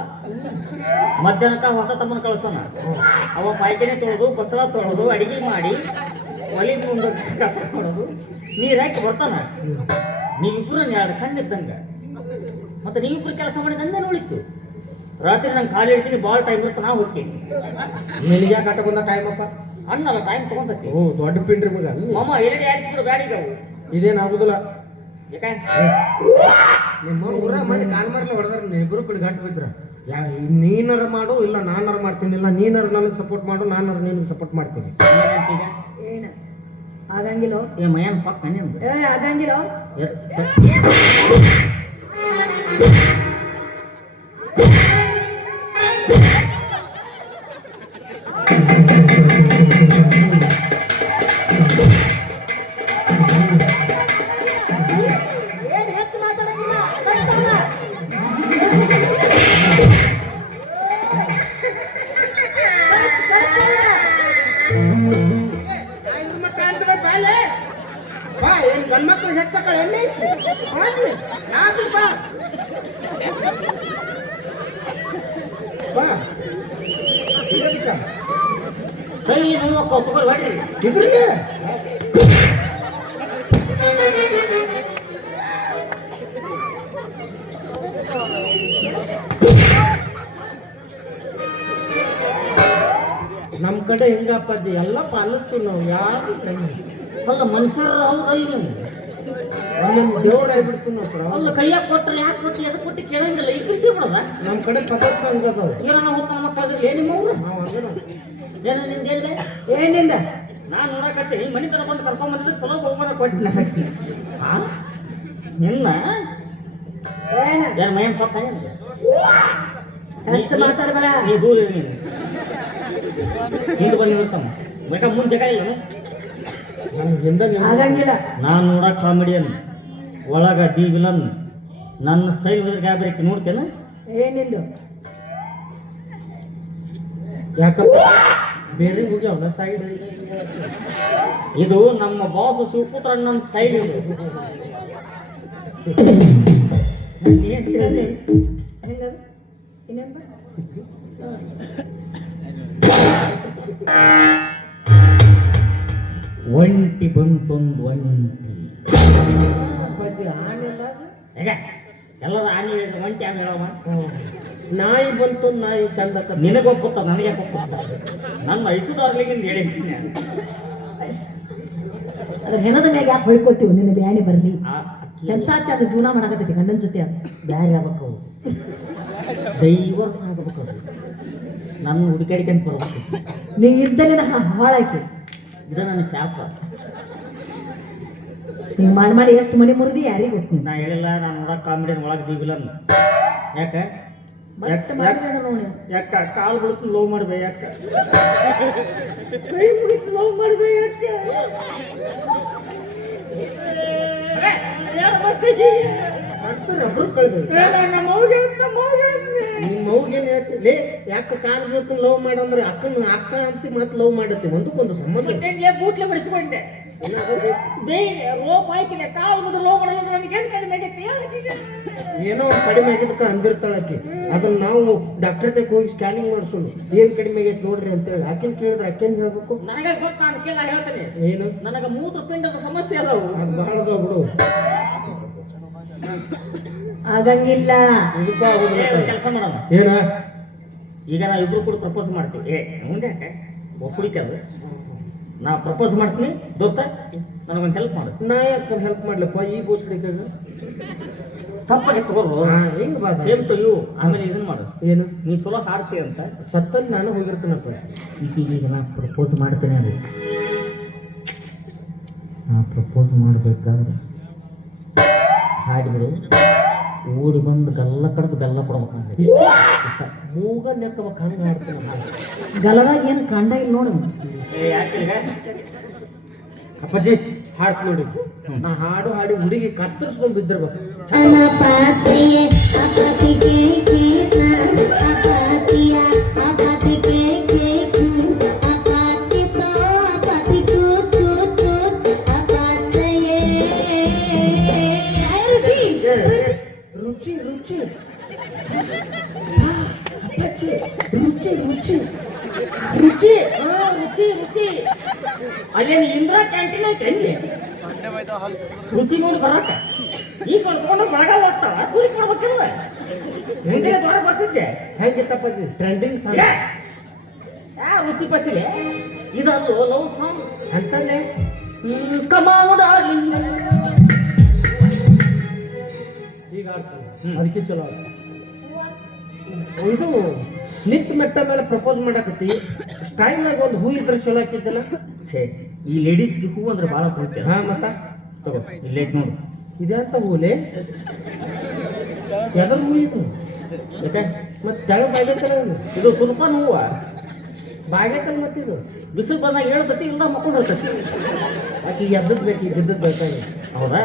ಮಧ್ಯಾಹ್ನಕ್ಕ ಹೊಸ ತಮ್ಮನ ಕಳ್ಸೋಣ. ಅವ ಪಾಯ್ಕೆನೆ ತೊಳೆದು, ಬಸಳ ತೊಳೆದು, ಅಡಿಗೆ ಮಾಡಿ, ಒಲಿ ಮುಂದೆ ಕಸ ಕೊಡೋದು, ನೀರು ಹಾಕಿ ಬರ್ತಾನ. ನೀವಿಬ್ರು 2 ಕಣ್ಣಿದ್ದಂಗ. ಮತ್ತೆ ನೀವಿಬ್ರು ಕೆಲಸ ಮಾಡಿ ನಂದೇ ನೋಡಿತ್ತು. ರಾತ್ರಿ ನಂಗೆ ಖಾಲಿ ಇರ್ತೀನಿ, ಭಾಳ ಟೈಮ್ ಇರುತ್ತೆ, ನಾ ಹೋಗ್ತೀನಿ. ನಿನಗೆ ಯಾಕೆ ಆಟ ಬಂದ ಟೈಮಪ್ಪ? ಅಣ್ಣಲ್ಲ ಟೈಮ್ ತಗೊಂತತಿ. ಓ ದೊಡ್ಡ ಪಿಂಡ್ರಿ ಮಗ. ಮಾಮ ಎರಡು ಆಡಿಸ್ಬಿಡು ಬ್ಯಾಡಿಗವು. ಇದೇನಾಗುದಿಲ್ಲ. ಯಾಕೆ ನಿಮ್ಮ ಊರ ಮಂದಿ ಕಾಲ್ಮಾರ್ಲೆ ಹೊಡೆದ್ರ ಇಬ್ರು ಕೂಡ ಗಂಟು ಬಿದ್ರ. ನೀನಾರ ಮಾಡು, ಇಲ್ಲ ನಾನಾರ ಮಾಡ್ತೀನಿ. ಇಲ್ಲ ನೀನಾರ ನನಗೆ ಸಪೋರ್ಟ್ ಮಾಡು, ನಾನಾರ ನಿನಗೆ ಸಪೋರ್ಟ್ ಮಾಡ್ತೀನಿ. ಏನ ಆಗಂಗಿಲ್ಲ. ಏ ಮಯಾನ್ ಪಕ್ಕ ನಿಂದು ಆಗಂಗಿಲ್ಲ. ಗಂಡ್ಮಕ್ಳು ಹೆಚ್ಚಕ್ಕ ಎಲ್ಲಿ ಕೈ ನೋವು ತಗೊಳ್ಳಿ ಹೊಡ್ರಿ. ಇದ್ರಿಗೆ ನಮ್ ಕಡೆ ಹಿಂಗ ಅಪ್ಪಾಜಿ ಎಲ್ಲ ಪಾಲಿಸ್ತೀವಿ ನಾವು. ಯಾರು ಅಲ್ಲ ಮನುಷ್ಯರ ಹೌದಲ್ಲ ನೀವು. ಒಂದೊಂದು ದೇವ್ರ ಆಗ್ಬಿಡ್ತೀವಿ ನಾವು. ಅಲ್ಲ ಕೈಯಾಗ ಕೊಟ್ರೆ ಯಾಕೆ ಕೊಟ್ಟು ಎದಕ್ಕೆ ಕೊಟ್ಟು ಕೇಳಂಗಿಲ್ಲ. ಈ ಕೃಷಿ ಬಿಡದ ನಮ್ಮ ಕಡೆ ಪದ್ಧತಿ ಹಂಗದವು. ಏನೋ ಹೋಗ್ತಾನ ಮಕ್ಕಳು ಏ ನಿಮ್ಮವ್ರು ನಾವು ಅಂದ್ರೆ ಏನ ನಿಂದೇನ್ರೆ ಏನಿಂದ ನಾನು ನೋಡಕತ್ತೀನಿ ಮನೆ ತರ ಬಂದು ಕರ್ಕೊಂಬಂದ್ರೆ ಚಲೋ ಬಹುಮಾನ ಕೊಟ್ಟು ನಿನ್ನ ಏನ ಯಾರು ಮೈನ್ ಸೊಪ್ಪ ಹೆಚ್ಚು ಮಾತಾಡ್ಬೇಡ. ನೀ ದೂರ ಇರು ನೀನು ಹಿಂದೆ ಬಂದಿರುತ್ತಮ್ಮ ಬೇಕ ಮುಂಚೆ ಇಲ್ಲ ಹಿಂದ ಆಗಂಗಿಲ್ಲ. ನಾನು ನೋಡಕ್ ಕಾಮಿಡಿಯನ್ ಒಳಗ ದಿ ವಿಲನ್ ನನ್ನ ಸ್ಟೈಲ್ ಗಾಬರಿಕೆ ನೋಡ್ತೇನೆ ಏನಿಂದು ಯಾಕಪ್ಪ ಬೇರೆ ಹೋಗ್ಯಾವನ ಸೈಡ್ ಇದು ನಮ್ಮ ಬಾಸ್ ಶಿವಪುತ್ರ ನನ್ನ ಸ್ಟೈಲ್ ಇದು ಹೆಂಗದು ಇನ್ನೇನ್ಪ ಒಂಟಿ ಬಂತೊಂದು ಒಂಟಿ ಆನೆಲ್ಲ ಹೇಗ ಎಲ್ಲರೂ ಆನೆ ಹೇಳಿದ್ರೆ ಒಂಟಿ ಆನೆ ಹೇಳವ ನಾಯಿ ಬಂತು ನಾಯಿ ಚಂದ ನಿನಗೆ ಒಪ್ಪುತ್ತ ನನಗೆ ಒಪ್ಪುತ್ತ ನನ್ನ ಮೈಸೂರವ್ರಲಿಗಿಂದ ಹೇಳಿದ್ದೀನಿ ಅದ್ರ ಹೆಣದ ಮ್ಯಾಗ ಯಾಕೆ ಹೊಯ್ಕೋತೀವಿ ನಿನ್ನ ಬ್ಯಾನಿ ಬರ್ಲಿ ಎಂತ ಚಂದ ಜೀವನ ಮಾಡಕತ್ತೈತಿ ಗಂಡನ ಜೊತೆ ಅದು ಬ್ಯಾರೆ ಆಗ್ಬೇಕು ಡೈವರ್ಸ್ ಆಗ್ಬೇಕು ನನ್ನ ಹುಡುಕಾಡಿಕೊಂಡು ಬರ್ಬೇಕು ನೀ ಇದ್ದಲ್ಲಿನ ಹಾಳಾಕಿ ಇದು ನನ್ನ ಶಾಪ ಹಿಂಗ್ ಮಾಡಿ ಎಷ್ಟು ಮನಿ ಮುರಿದಿ ಯಾರಿಗೆ ಗೊತ್ತಿ ನಾ ಹೇಳಿಲ್ಲ ನಾನು ನೋಡಕ್ ಕಾಮಿಡಿಯನ್ ಒಳಗೆ ದಿವಿಲನ್ ಯಾಕೆ ಬಟ್ ಮಾಡಿ ನೋಡಿ ಯಾಕ ಕಾಲ್ ಬಿಡ್ತು ಲವ್ ಮಾಡ್ಬೇ ಯಾಕ ಕೈ ಮುಗಿತು ಲವ್ ಮಾಡ್ಬೇ ಯಾಕ ನಿಮ್ಮ ಮೌಗೇನು ಹೇಳ್ತಿಲ್ಲ ಯಾಕೆ ಕಾಲ್ ಬೀಳ್ತು ಲವ್ ಮಾಡಂದ್ರೆ ಅಕ್ಕ ಅಂತಿ ಮತ್ತೆ ಲವ್ ಮಾಡತ್ತಿ ಒಂದಕ್ಕೊಂದು ಸಂಬಂಧ ಬೂಟ್ಲೆ ಬಡಿಸ್ಕೊಂಡೆ ರೋಪ್ ಹಾಕಿದೆ ಕಾಲ್ ಮುದ್ರೆ ಲವ್ ಮಾಡೋದು ನನಗೆ ಏನ್ ಕಡಿಮೆ ಆಗೈತಿ ಏನೋ ಕಡಿಮೆ ಆಗಿದ್ದಕ್ಕ ಅಂದಿರ್ತಾಳಕಿ ಅದನ್ನ ನಾವು ಡಾಕ್ಟರ್ ತಕ್ಕ ಹೋಗಿ ಸ್ಕ್ಯಾನಿಂಗ್ ಮಾಡಿಸೋಣ ಏನ್ ಕಡಿಮೆ ಆಗೈತೆ ನೋಡ್ರಿ ಅಂತ ಹೇಳಿ ಆಕಿನ್ ಕೇಳಿದ್ರೆ ಅಕ್ಕೇನ್ ಹೇಳ್ಬೇಕು ನನಗೆ ಗೊತ್ತ ನಾನು ಕೇಳ ಹೇಳ್ತೇನೆ ಏನು ನನಗೆ ಮೂತ್ರಪಿಂಡದ ಸಮಸ್ಯೆ ಅದಾವು ಅದು ಬಹಳ ಅದಾವ ಬಿಡು ಆಗಂಗಿಲ್ಲ ಇದಕ್ಕೂ ಆಗೋದಿಲ್ಲ ಕೆಲಸ ಮಾಡೋಣ ಏನ ಈಗ ನಾವು ಇಬ್ರು ಕೂಡ ಪ್ರಪೋಸ್ ಮಾಡ್ತೀವಿ ಮುಂದೆ ಯಾಕೆ ಒಪ್ಪುಡಿಕದು ನಾ ಪ್ರಪೋಸ್ ಮಾಡ್ತೀನಿ ದೋಸ್ತ ನನಗೊಂದು ಹೆಲ್ಪ್ ಮಾಡು ನಾ ಯಾಕೆ ಹೆಲ್ಪ್ ಮಾಡ್ಲಪ್ಪ ಈ ಬೋಸ್ಡಿಕಾಗ ತಪ್ಪಾಗಿ ತಗೋರು ಹಿಂಗ್ ಬಾ ಸೇಮ್ ಟು ಯು ಆಮೇಲೆ ಇದನ್ನ ಮಾಡು ಏನು ನೀ ಚಲೋ ಹಾಡ್ತೀಯ ಅಂತ ಸತ್ತಲ್ಲಿ ನಾನು ಹೋಗಿರ್ತೀನಪ್ಪ ಈಗ ನಾ ಪ್ರಪೋಸ್ ಮಾಡ್ತೇನೆ ಅದು ನಾ ಪ್ರಪೋಸ್ ಮಾಡ್ಬೇಕಾದ್ರೆ ಹಾಡಿಬಿಡು ಓಡಿ ಬಂದು ಬೆಲ್ಲ ಕಡ್ದು ಬೆಲ್ಲ ಕೊಡ್ಬೇಕು ಇಷ್ಟ ಮೂಗ ನೆಕ್ಕಬೇಕು ಹಂಗೆ ಮಾಡ್ತೀನಿ ಗಲದಾಗ ಏನ್ ಕಂಡ ಇಲ್ಲ ನೋಡು ಯಾಕೆ ಅಪ್ಪಾಜಿ ಹಾಡ್ತ ನೋಡಿ ನಾ ಹಾಡು ಹಾಡಿ ಹುಡುಗಿ ಕತ್ತರಿಸ್ಕೊಂಡು ಬಿದ್ದಿರ್ಬೇಕು ರುಚಿ ರುಚಿ ರುಚಿ ರುಚಿ ರುಚಿ ರುಚಿ ರುಚಿ ರುಚಿ ಅಲ್ಲೇನು ಇಂದ್ರ ಕ್ಯಾಂಟೀನ್ ಐತೆ ರುಚಿ ನೋಡಿ ಬರಕ ಈಗ ಕಳ್ಕೊಂಡು ಬೆಳಗಾವ್ ಹೋಗ್ತಾವ ಕೂಲಿ ಕೊಡ್ಬೇಕಿಲ್ವ ಮುಂದೆ ಬರ ಬರ್ತಿದ್ದೆ ಹೆಂಗಿತ್ತಪ್ಪಾಜಿ ಟ್ರೆಂಡಿಂಗ್ ಸಾಂಗ್ ರುಚಿ ಪಚ್ಚಿಲೆ ಇದಲ್ಲು ಲವ್ ಸಾಂಗ್ ಅಂತಂದೆ ಕಮಾನು ಡಾರ್ಲಿಂಗ್ ಈಗ ಆಡ್ತೀನಿ ಅದಕ್ಕೆ ಚಲೋ ಆಡ್ತೀನಿ. ಇದು ನಿಂತ ಮೆಟ್ಟ ಮೇಲೆ ಪ್ರಪೋಸ್ ಮಾಡಕತ್ತಿ ಸ್ಟೈಲ್ನಾಗ ಒಂದು ಹೂ ಇದ್ರೆ ಚಲೋ ಆಕಿದ್ದಲ್ಲ ಛೇ ಈ ಲೇಡೀಸ್ಗೆ ಹೂ ಅಂದ್ರೆ ಭಾಳ ಪ್ರೀತಿ ಹಾ ಮತ್ತ ತಗೋ ಇಲ್ಲೇ ನೋಡು ಇದೆ ಅಂತ ಹೂಲೆ ಎದ್ರ ಹೂ ಇದು ಯಾಕೆ ಮತ್ತೆ ತೆಳಗ್ ಬಾಗೈತಲ್ಲ ಇದು ಸುಲ್ಪಾನ್ ಹೂವ ಬಾಗೈತಲ್ಲ ಮತ್ತಿದು ಬಿಸಿಲು ಬಂದಾಗ ಹೇಳ್ತತಿ ಇಲ್ಲ ಮಕ್ಕೊಂಡು ಹೋಗ್ತತಿ ಆಕೆ ಎದ್ದದ್ ಬೇಕು ಈಗ ಬಿದ್ದದ್ ಬೇಕಾಗಿ ಹೌದಾ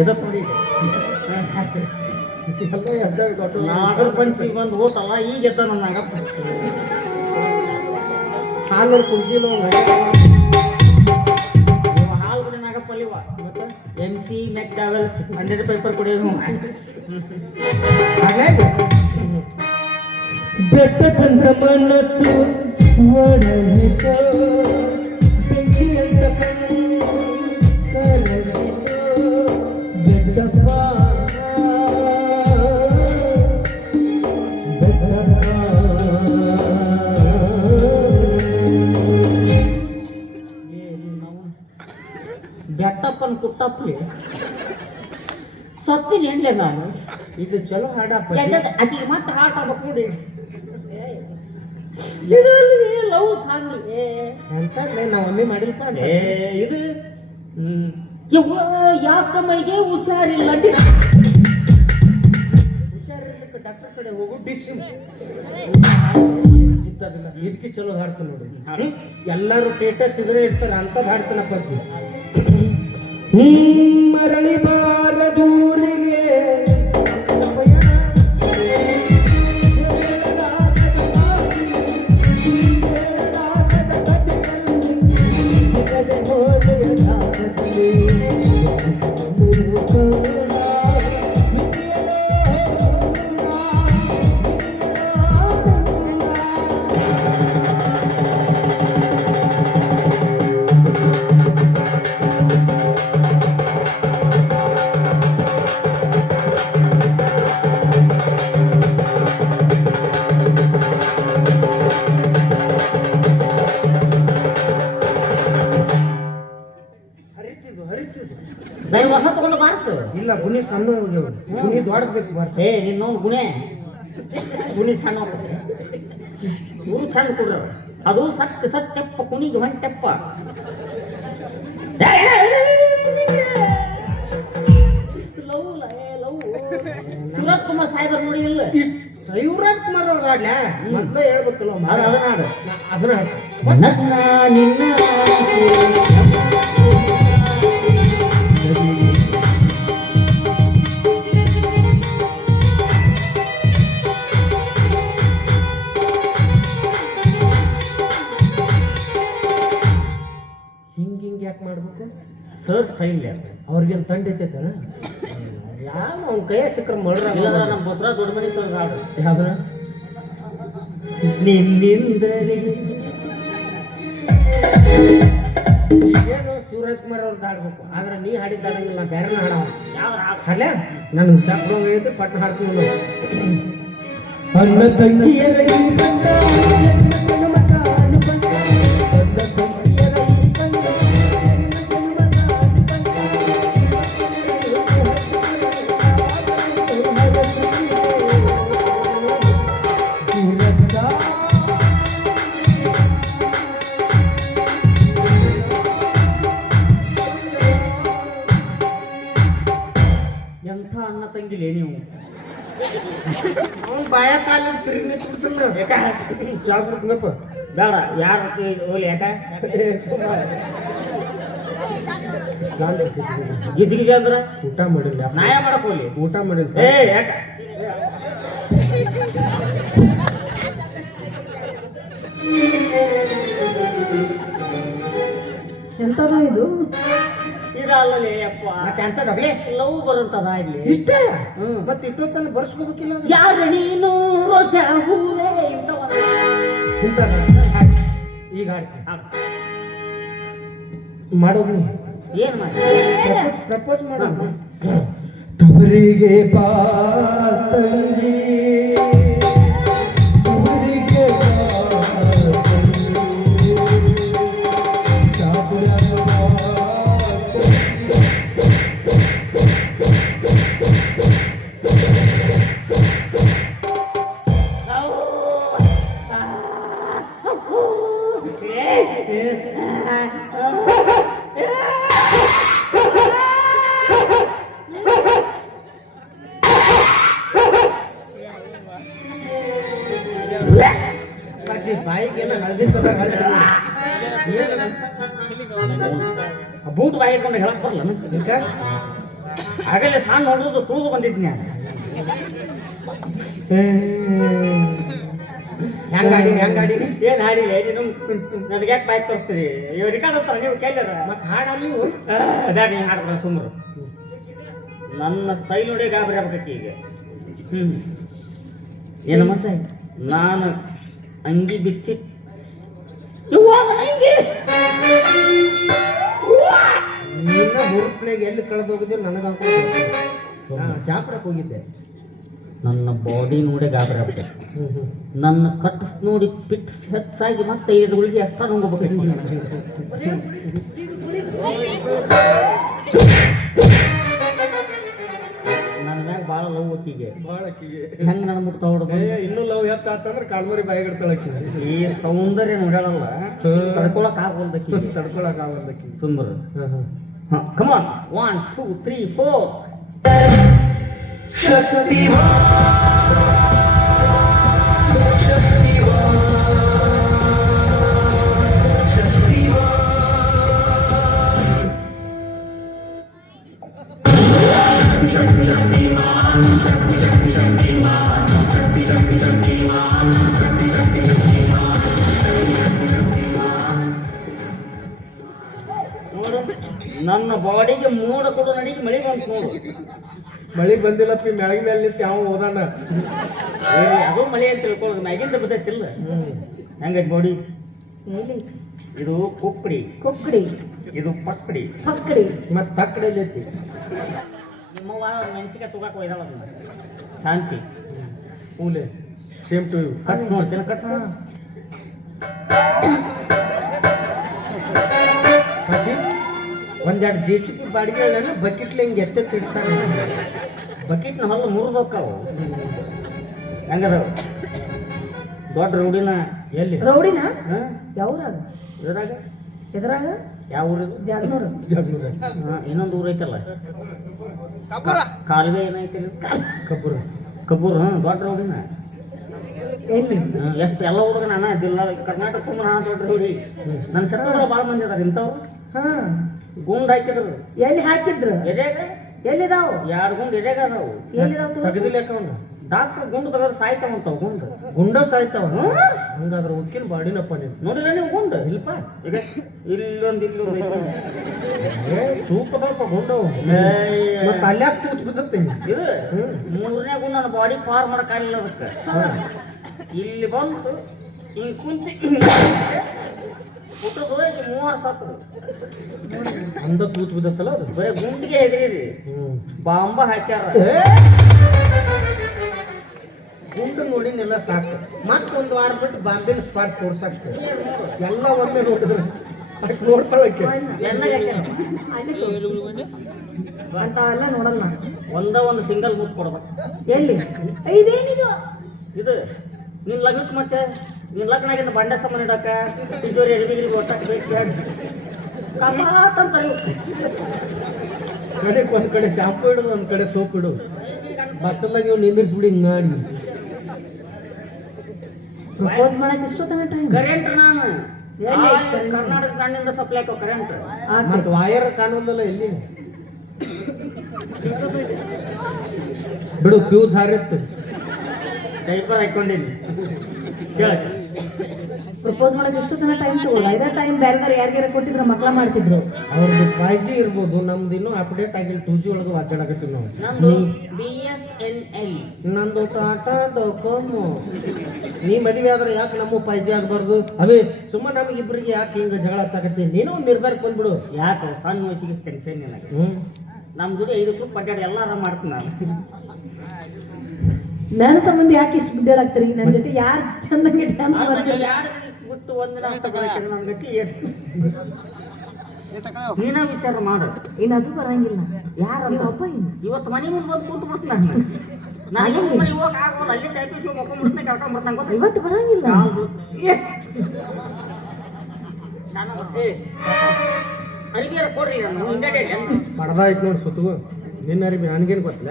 ಎದತ್ ನೋಡಿ ನಾಗರ ಪಂಚಿ ಬಂದು ಹೋತಲ್ಲ ಈಗ ಎದ್ದ ನನ್ನ ನಾಗಪ್ಪ ಹಾಲು ಕುಡ್ಸಿಲ್ಲ ಹಾಲು ಕುಡಿ ನಾಗಪ್ಪಲ್ಲಿವ MC ಮೆಕ್ಡಾವೆಲ್ಸ್ 100 ಪೇಪರ್ ಕುಡಿಯೋದು ಬೆಟ್ಟದಂತ ಮನಸ್ಸು ಒಡಲಿತೋ ಬೆಂಕಿಯಂತ ಕಣ್ಣು ಕರಗಿತೋ ಬೆಟ್ಟಪ್ಪ ಬೆಟ್ಟಪ್ಪನ ಕುಟ್ಟಪ್ಪಲಿ ಸತ್ತಿನ ಎಣ್ಲೆ ನಾನು ಇದು ಚಲೋ ಹಾಡಪ್ಪ ಅದಿಗೆ ಮತ್ತೆ ಹಾಟ್ ಆಗ್ಬೇಕು ನೋಡಿ ಲವ್ ಸಾಂಗ್ ಅಂತಂದ್ರೆ ನಾವು ಒಮ್ಮೆ ಮಾಡಿಲ್ಪ ಇದು ಯವ್ವ ಯಾಕ ಮೈಗೆ ಹುಷಾರಿಲ್ಲ ಹುಷಾರಿರ್ಲಿಕ್ಕೆ ಡಾಕ್ಟರ್ ಕಡೆ ಹೋಗು ಡಿಸಿಮ್ ಇತ್ತದಿಲ್ಲ ಇದಕ್ಕೆ ಚಲೋ ಹಾಡ್ತಾನೆ ನೋಡ್ರಿ ಎಲ್ಲರೂ ಸ್ಟೇಟಸ್ ಇದ್ರೆ ಇರ್ತಾರೆ ಅಂತದ್ ಹಾಡ್ತಾನಪ್ಪ ಅಜ್ಜಿ ಮರಳಿ ಬಾರದೂರಿಗೆ ನಾನು ಹೊಸ ತಗೊಂಡು ಬಾರ್ಸು ಇಲ್ಲ ಗುಣಿ ಸಣ್ಣ ಹೋಗ್ಯವ ಗುಣಿ ದೊಡ್ಡಬೇಕು ಬಾರ್ಸ ನಿನ್ನೊಂದು ಗುಣೆ ಗುಣಿ ಸಣ್ಣ ಊರು ಸಣ್ಣ ಕೊಡ್ರ ಅದು ಸತ್ತೆಪ್ಪ ಕುಣಿಗೆ ಹೊಂಟೆಪ್ಪ ಶಿವರಾಜ್ ಕುಮಾರ್ ಸಾಹೇಬರ್ ನೋಡಿ ಇಲ್ಲ ಶಿವರಾಜ್ ಕುಮಾರ್ ಅವ್ರ ಹಾಡ್ಲ ಮೊದ್ಲೇ ಹೇಳ್ಬೇಕಲ್ಲ ಅದನ್ನ ನನ್ನ ನಿನ್ನ ಹಿಂಗ್ ಯಾಕೆ ಮಾಡ್ಬೇಕು ಸರ್ ಸ್ಟೈಲ್ ಅವ್ರಿಗೇನು ತಂಡ ಐತೈತನ ಯಾವ ಅವ್ನ ಕೈಯ ಸಿಕ್ಕರ ಮಾಡ್ರ ನಮ್ಮ ಬಸರ ದೊಡ್ಡ ಮನಿ ಸರ್ ಹಾಡು ಯಾವ್ದ್ರ ನಿನ್ನಿಂದಲೇ ಈಗೇನು ಶಿವರಾಜ್ ಕುಮಾರ್ ಅವ್ರದ್ದು ಹಾಡ್ಬೇಕು ಆದ್ರೆ ನೀ ಹಾಡಿದ್ದ ಹಾಡಂಗಿಲ್ಲ ಬೇರೆನ ಹಾಡವ ಯಾವ ಹಾಡ್ಲೆ ನನ್ಗೆ ಚಾಪ್ರ ಐತೆ ಪಟ್ನ ಹಾಡ್ತೀನಿ ಅಣ್ಣ ತಂಗಿಯರ ಎಂಥ ಅಣ್ಣ ತಂಗಿಲೇ ನೀವು ಬಾಯ ಕಾಲ ತಿರುಗಿ ಚಾಪ್ರಪ್ಪ ಬೇಡ ಯಾರು ಹೋಲಿ ಯಾಕ ಗಿಜಿ ಅಂದ್ರ ಊಟ ಮಾಡಿಲ್ಲ ನಾಯ ಮಾಡಕ್ ಹೋಲಿ ಊಟ ಮಾಡಿಲ್ಲ ಏ ಯಾಕ ಎಂತದ ಇದು ಇದಲ್ಲಲೇ ಅಪ್ಪ ಮತ್ತೆ ಅಂತದವೇ ಲವ್ ಬರುತ್ತದ ಇಲ್ಲಿ ಇಷ್ಟ ಮತ್ತೆ ಇಷ್ಟೊತ್ತನ ಬರ್ಸ್ಕೋಬೇಕಿಲ್ಲ ಯಾರ ನೀನು ರೋಜಾ ಹೂವೇ ಇಂಥವ ಈಗ ಮಾಡೋದು ಏನ್ ಮಾಡಿ ಪ್ರಪೋಸ್ ಮಾಡೋದು ತವರಿಗೆ ಬಾ ತಂಗಿ ತವರಿಗೆ ಬಾಯಿಗೆಲ್ಲ ಬೂಟ್ ಬಾಯಿ ಇಟ್ಕೊಂಡು ಹೇಳಕ್ ಬರಲ್ಲ ಆಗಲೇ ಸಾಂಗ್ ನೋಡೋದು ತುಳಿದು ಬಂದಿದ್ನಿ ಹೆಂಗಾಡಿ ಏನ್ ಹಾಡಿಲ್ಲ ನನಗೆ ಯಾಕೆ ಬಾಯ್ ತೋರಿಸ್ತೀರಿ ಇವ್ ರಿಕಾರ್ಡ್ ಹೋಗ್ತಾರ ನೀವು ಕೇಳಿದ್ರ ಮತ್ತೆ ಹಾಡಲ್ಲಿ ಅದಾಗ ನೀನು ಹಾಡ್ತಾರ ಸುಂದರು ನನ್ನ ಸ್ಟೈಲ್ ನೋಡಿ ಗಾಬರಿ ಆಗ್ಬೇಕಿ ಈಗ ಏನು ಮತ್ತೆ ನಾನು ಅಂಗಿ ಬಿಚ್ಚಿ ನಿನ್ನ ಹುರುಪ್ಲೆಗೆ ಎಲ್ಲಿ ಕಳೆದೋಗಿದ್ದೆ ನನಗೆ ಚಾಪಡಕ್ಕೆ ಹೋಗಿದ್ದೆ ನನ್ನ ಬಾಡಿ ನೋಡಿ ಗಾಬರಿ ಆಗ್ಬೇಕು ನನ್ನ ಕಟ್ಸ್ ನೋಡಿ ಪಿಟ್ಸ್ ಹೆಚ್ಚಾಗಿ ಮತ್ತೆ 5 ಗುಳಿಗೆ ಅಷ್ಟ ನುಂಗಬೇಕು ನನ್ನ ಮ್ಯಾಗ ಭಾಳ ಭಾಳ ಲವ್ ಒತ್ತಿಗೆ ಭಾಳ ಆಕಿಗೆ ಹೆಂಗ್ ನನ್ನ ಮುಟ್ಟ ಹೊಡೆದು ಇನ್ನೂ ಲವ್ ಹೆಚ್ಚಾತಂದ್ರೆ ಕಾಲ್ಮರಿ ಬಾಯಿಗಿಡ್ತಾಳ ಆಕಿ ಈ ಸೌಂದರ್ಯ ನೋಡ್ಯಾಳಲ್ಲ ತಡ್ಕೊಳಕ್ ಆಗೋಲ್ದಕ್ಕಿ ತಡ್ಕೊಳಕ್ ಆಗಲ್ದಕ್ಕಿ ಸುಂದರ ಕಮಾನ್ 1 2 3 ನೋಡು ನನ್ನ ಬಾಡಿಗೆ ಮೋಡ ಕೊಡು ನಡಿಗೆ ಮಳೆ ಬಂತು ನೋಡು ಮಳಿ ಬಂದಿಲ್ಲಪ್ಪಿ ಮ್ಯಾಗಿ ಮೇಲೆ ನಿಂತು ಯಾವ ಓದಾನ ಅದು ಮಳೆ ಅಂತ ತಿಳ್ಕೊಳ್ಳೋದು ಮ್ಯಾಗಿಂದ ಬರ್ತೈತಿಲ್ಲ ಹೆಂಗೈತಿ ಬಾಡಿ ಇದು ಕುಕ್ಕಡಿ ಕೊಕ್ಕಡಿ ಇದು ಪಕ್ಕಡಿ ಪಕ್ಕಡಿ ಮತ್ ತಕ್ಕಡೆಯಲ್ಲಿ ಐತಿ ನಿಮ್ಮವ್ವ ಮೆಣಸಿಗೆ ತುಗಾಕ ಒಯ್ದಾಳ ಅದನ್ನ ಶಾಂತಿ ಕೂಲೆ ಸೇಮ್ ಟು ಯು ಕಟ್ ನೋಡ್ತೀನಿ ಕಟ್ ಒಂದೆರಡು JCB ಬಾಡಿಗೆ ಬಕೆಟ್ಲಿ ಹಿಂಗೆ ಎತ್ತೆತ್ತಿ ಇಡ್ತಾರೆ ಬಕೆಟ್ನ ಹೊಲ ಮುರಿದು ಹೋಗ್ತಾವು ಹೆಂಗದಾವ ದೊಡ್ಡ ರೌಡಿನ ಎಲ್ಲಿ ರೌಡಿನ ಹಾ ಯಾವ್ರಾಗ ಇದ್ರಾಗ ಎದ್ರಾಗ ಯಾವ ಊರಿದು ಜಾಗ್ನೂರು ಜಗ್ನೂರ ಇನ್ನೊಂದು ಊರು ಐತಲ್ಲ ಕಾಲುವೆ ಏನೈತಿ ಕಬ್ಬುರ ಕಬ್ಬೂರು ದೊಡ್ಡ ರೌಡಿನ ಎಲ್ಲಿ ಎಷ್ಟು ಎಲ್ಲ ಹುಡುಗ ನಾನು ಜಿಲ್ಲಾ ಕರ್ನಾಟಕ ದೊಡ್ಡ ರೌಡಿ ನನ್ನ ಸತ್ತಗಳು ಭಾಳ ಮಂದಿ ಅದಾರ ಇಂಥವ್ರು ಹಾ ಗುಂಡ್ ಹಾಕಿದ್ರು ಎಲ್ಲಿ ಹಾಕಿದ್ರು ಎದೆಗ ಎಲ್ಲಿದಾವು 2 ಗುಂಡ್ ಎದೆಗ ಅದಾವು ಎಲ್ಲಿದಾವ್ ತಗದಿಲ್ಲ ಯಾಕವನ್ನ ಡಾಕ್ಟರ್ ಗುಂಡು ತಗದ್ರೆ ಸಾಯ್ತಾವಂತಾವ ಗುಂಡು ಗುಂಡ ಸಾಯ್ತಾವ ಹಂಗಾದ್ರೆ ಉಕ್ಕಿನ ಬಾಡಿನಪ್ಪ ನೀನು ನೋಡಿಲ್ಲ ನೀವು ಗುಂಡು ಇಲ್ಪ ಈಗ ಇಲ್ಲೊಂದು ತೂಕದಪ್ಪ ಗುಂಡವು ಮತ್ತೆ ಅಲ್ಯಾಕ ತೂತ್ ಬಿದ್ದತ್ತೆ ಇದು 3ನೇ ಗುಂಡು ನನ್ನ ಬಾಡಿ ಪಾರ್ ಮಾಡಕ್ಕಾಗಿಲ್ಲ ಅದಕ್ಕೆ ಇಲ್ಲಿ ಬಂತು ಹಿಂಗೆ ಕುಂತಿ ಹುಟ್ಟದು 3 ಸತ್ತರು ಅಂದ ತೂತ್ ಬಿದ್ದತ್ತಲ್ಲ ಅದು ಬರೀ ಗುಂಡಿಗೆ ಹೆದರಿರಿ ಬಾಂಬ ಹಾಕ್ಯಾರ ಗುಂಡು ನೋಡಿನೆಲ್ಲ ಸಾಕು ಮತ್ತೊಂದು ವಾರ ಬಿಟ್ಟು ಬಾಂಬಿನ ಸ್ಪಾಟ್ ತೋರ್ಸಾಕ್ತ ಎಲ್ಲ ಒಮ್ಮೆ ನೋಡಿದ್ರು ನೋಡ್ತಾಳಕ್ಕೆ ಎಣ್ಣೆಗೆ ಹಾಕ್ಯಾರ ಅಲ್ಲಿ ತೋರ್ಸು. ಅಂತ ಎಲ್ಲ ನೋಡಲ್ಲ ಒಂದು ಸಿಂಗಲ್ ಮುಟ್ ಕೊಡ್ಬೇಕು ಎಲ್ಲಿ ಇದೇನಿದು ಇದು ನಿನ್ ಲಗ್ನಕ್ಕೆ ಮತ್ತೆ ನಿನ್ ಲಗ್ನ ಆಗಿಂದ ಬಂಡೆ ಸಾಮಾನು ಇಡಕ್ಕ ತಿಜೋರಿ ಎಡಬಿಗಿರಿ ಒಟ್ಟಕ್ಕೆ ಬೇಕು ಕಪಾಟಂತ ಕಡೆ ಒಂದ್ ಕಡೆ ಶಾಂಪು ಇಡು ಒಂದ್ ಕಡೆ ಸೋಪ್ ಇಡು ಬಚ್ಚಲ್ದಾಗ ಇವ್ ನಿಂದಿರ್ಸ್ಬಿಡಿ ಹಿಂಗಾಡಿ ಪ್ರಪೋಸ್ ಮಾಡಕ್ ಇಷ್ಟು ತನ ಟೈಮ್ ಕರೆಂಟ್ ನಾನು ಎಲ್ಲಿ? ಕರ್ನಾಟಕ ಗಾಂಡಿಂದ ಸಪ್ಲೈ ಆಕೋ ಕರೆಂಟ್ ಮತ್ ವಾಯರ್ ಕಾಣೋದಲ್ಲ ಎಲ್ಲಿ ಬಿಡು ಫ್ಯೂಸ್ ಹಾರಿತ್ತು ಡೈಪರ್ ಹಾಕೊಂಡೀನಿ ಕೇಳ ಪ್ರಪೋಸ್ ಮಾಡಕ್ ಇಷ್ಟು ತನ ಟೈಮ್ ತಗೊಳ್ಳ ಇದೇ ಟೈಮ್ ಬೇರೆ ಬೇರೆ ಯಾರಿಗಾರ ಕೊಟ್ಟಿದ್ರು ಮಕ್ಳ ಮಾಡ್ತಿದ್ರು ಅವ್ರದ್ದು 5G ಇರ್ಬೋದು ನಮ್ದು ಇನ್ನೂ ಅಪ್ಡೇಟ್ ಆಗಿಲ್ಲ 2G ಒಳಗೆ ವಾಚಾಡಕತ್ತೀವಿ ನಾವು ನಂದು BSNL ನಂದು ಟಾಟಾ ಡೊಕೊಮೊ ನೀ ಮದುವೆ ಆದ್ರೆ ಯಾಕೆ ನಮ್ಮ 5G ಆಗಬಾರ್ದು ಅವೇ ಸುಮ್ಮನೆ ನಮಗಿಬ್ಬರಿಗೆ ಯಾಕೆ ಹಿಂಗ ಜಗಳ ಹಚ್ಚಾಕತ್ತಿ ನೀನು ಒಂದು ನಿರ್ಧಾರಕ್ಕೆ ಬಂದ್ಬಿಡು ಯಾಕೆ ಸಣ್ಣ ವಯಸ್ಸಿಗೆ ಟೆನ್ಷನ್ ನನಗೆ ನಮ್ಮ ಜೊತೆ 5 ರೂಪಾಯಿ ಪಡ್ಡಾಡಿ ಎಲ್ಲ ಆರಾಮ ಮಾಡ್ತೀನಿ ನಾನು ನನ್ನ ಸಂಬಂಧ ಯಾಕೆ ಇಷ್ಟು ಬಿದ್ದಾಡಾಕ್ತೀರಿ ನನ್ನ ಜೊತೆ ಯಾರು ಚಂದಂಗೆ ಡ್ಯಾನ್ಸ್ ಮಾಡ್ತಾರೆ ಬಿಟ್ಟು ಒಂದಿನ ಅಂತ ಬರಕ್ಕೆ ನನ್ನ ಗತಿ ಏನು ನೀನ ವಿಚಾರ ಮಾಡು ಇನ್ನು ಅದು ಬರಂಗಿಲ್ಲ ಯಾರು ನೀವು ಅಪ್ಪ ಇನ್ನು ಇವತ್ತು ಮನೆ ಮುಂದೆ ಬಂದು ಕೂತು ಬಿಡ್ತೀನಿ ನಾನು ಮನೆ ಹೋಗಿ ಆಗೋಲ್ಲ ಅಲ್ಲಿ ಚಾಪಿಸಿ ಮಕ್ಕೊಂಡ್ಬಿಡ್ತೀನಿ ಕರ್ಕೊಂಡ್ ಬರ್ತಾನೆ ಗೊತ್ತಾ ಇವತ್ತು ಬರಂಗಿಲ್ಲ ನಾನು ಅರಿವಿಯರ ಕೊಡ್ರಿ ನಾನು ಹಿಂಗಡೆ ಪಡ್ದಾಯ್ತು ನೋಡಿ ಸುತ್ತಗು ನಿನ್ನ ಅರಿವಿ ನನಗೇನು ಗೊತ್ತಿಲ್ಲ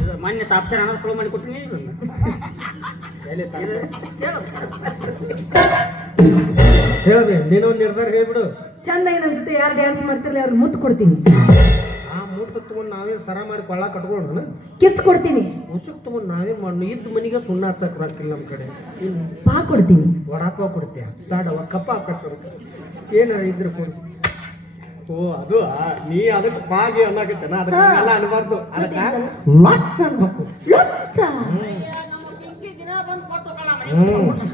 ಇದು ಮೊನ್ನೆ ತಾಪ್ಸರ ಅನ್ನೋದು ಕೊಳು ಮಾಡಿ ಕೊಟ್ಟಿನಿ ಹೇಳಿದೆ ನೀನೊಂದು ನಿರ್ಧಾರ ಹೇಳ್ಬಿಡು ಚಂದಾಗಿ ನನ್ನ ಜೊತೆ ಯಾರು ಡ್ಯಾನ್ಸ್ ಮಾಡ್ತಿರ್ಲಿ ಅವ್ರಿಗೆ ಮುತ್ತು ಕೊಡ್ತೀನಿ ಆ ಮೂಟ ತಗೊಂಡು ನಾವೇ ಸರ ಮಾಡಿ ಕೊಳ್ಳ ಕಟ್ಕೊಳ್ಳೋಣ ಕಿಸ್ ಕೊಡ್ತೀನಿ ಉಸುಕ್ ತಗೊಂಡು ನಾವೇ ಮಾಡೋಣ ಇದ್ದ ಮನಿಗೆ ಸುಣ್ಣ ಹಚ್ಚಕ್ ರಾಕಿಲ್ಲ ನಮ್ಮ ಕಡೆ ಪಾ ಕೊಡ್ತೀನಿ ವಡಾಪಾವ್ ಕೊಡ್ತೀಯ ಬೇಡವ ಕಪ್ಪ ಹಾಕಟ್ಟು ಏನಾರ ಇದ್ರೆ ಕೊಡು ಓ ಅದು ನೀ ಅದಕ್ಕೆ ಪಾಗಿ ಅನ್ನಕತ್ತೇನ ಅದಕ್ಕೆ ಎಲ್ಲ ಅನ್ಬಾರ್ದು ಅದಕ್ಕೆ ಲಾಟ್ಸ್ ಅನ್ಬೇಕು ಲೊಚ್ಚ.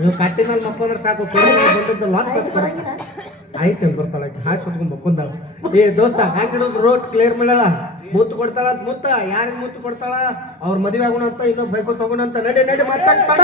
ನೀವು ಕಟ್ಟಿ ಮೇಲೆ ಮಕ್ಕೊಂಡ್ರೆ ಸಾಕು ಬಂದದ್ದು ಲಾಟ್ಸ್ ಆಯ್ತು, ಬರಂಗಿಲ್ಲ? ಆಯ್ತು ಬರ್ತಾಳ ಹಾಕಿ ಸುತ್ಕೊಂಡ್ ಮಕ್ಕೊಂಡಾಳ ಏ ದೋಸ್ತ ಹಾಕಿಡೋದು ರೋಡ್ ಕ್ಲಿಯರ್ ಮಾಡಲ್ಲ ಮುತ್ತು ಕೊಡ್ತಾಳ ಅಂತ ಮುತ್ತ ಯಾರಿಗೆ ಮುತ್ತು ಕೊಡ್ತಾಳ ಅವ್ರ ಮದುವೆ ಆಗೋಣ ಅಂತ ಇನ್ನೊಬ್ಬ ಬೈಕೋ ತಗೋಣ ಅಂತ ನಡಿ ನಡಿ ಮಾತಾಡ್ತಾಳ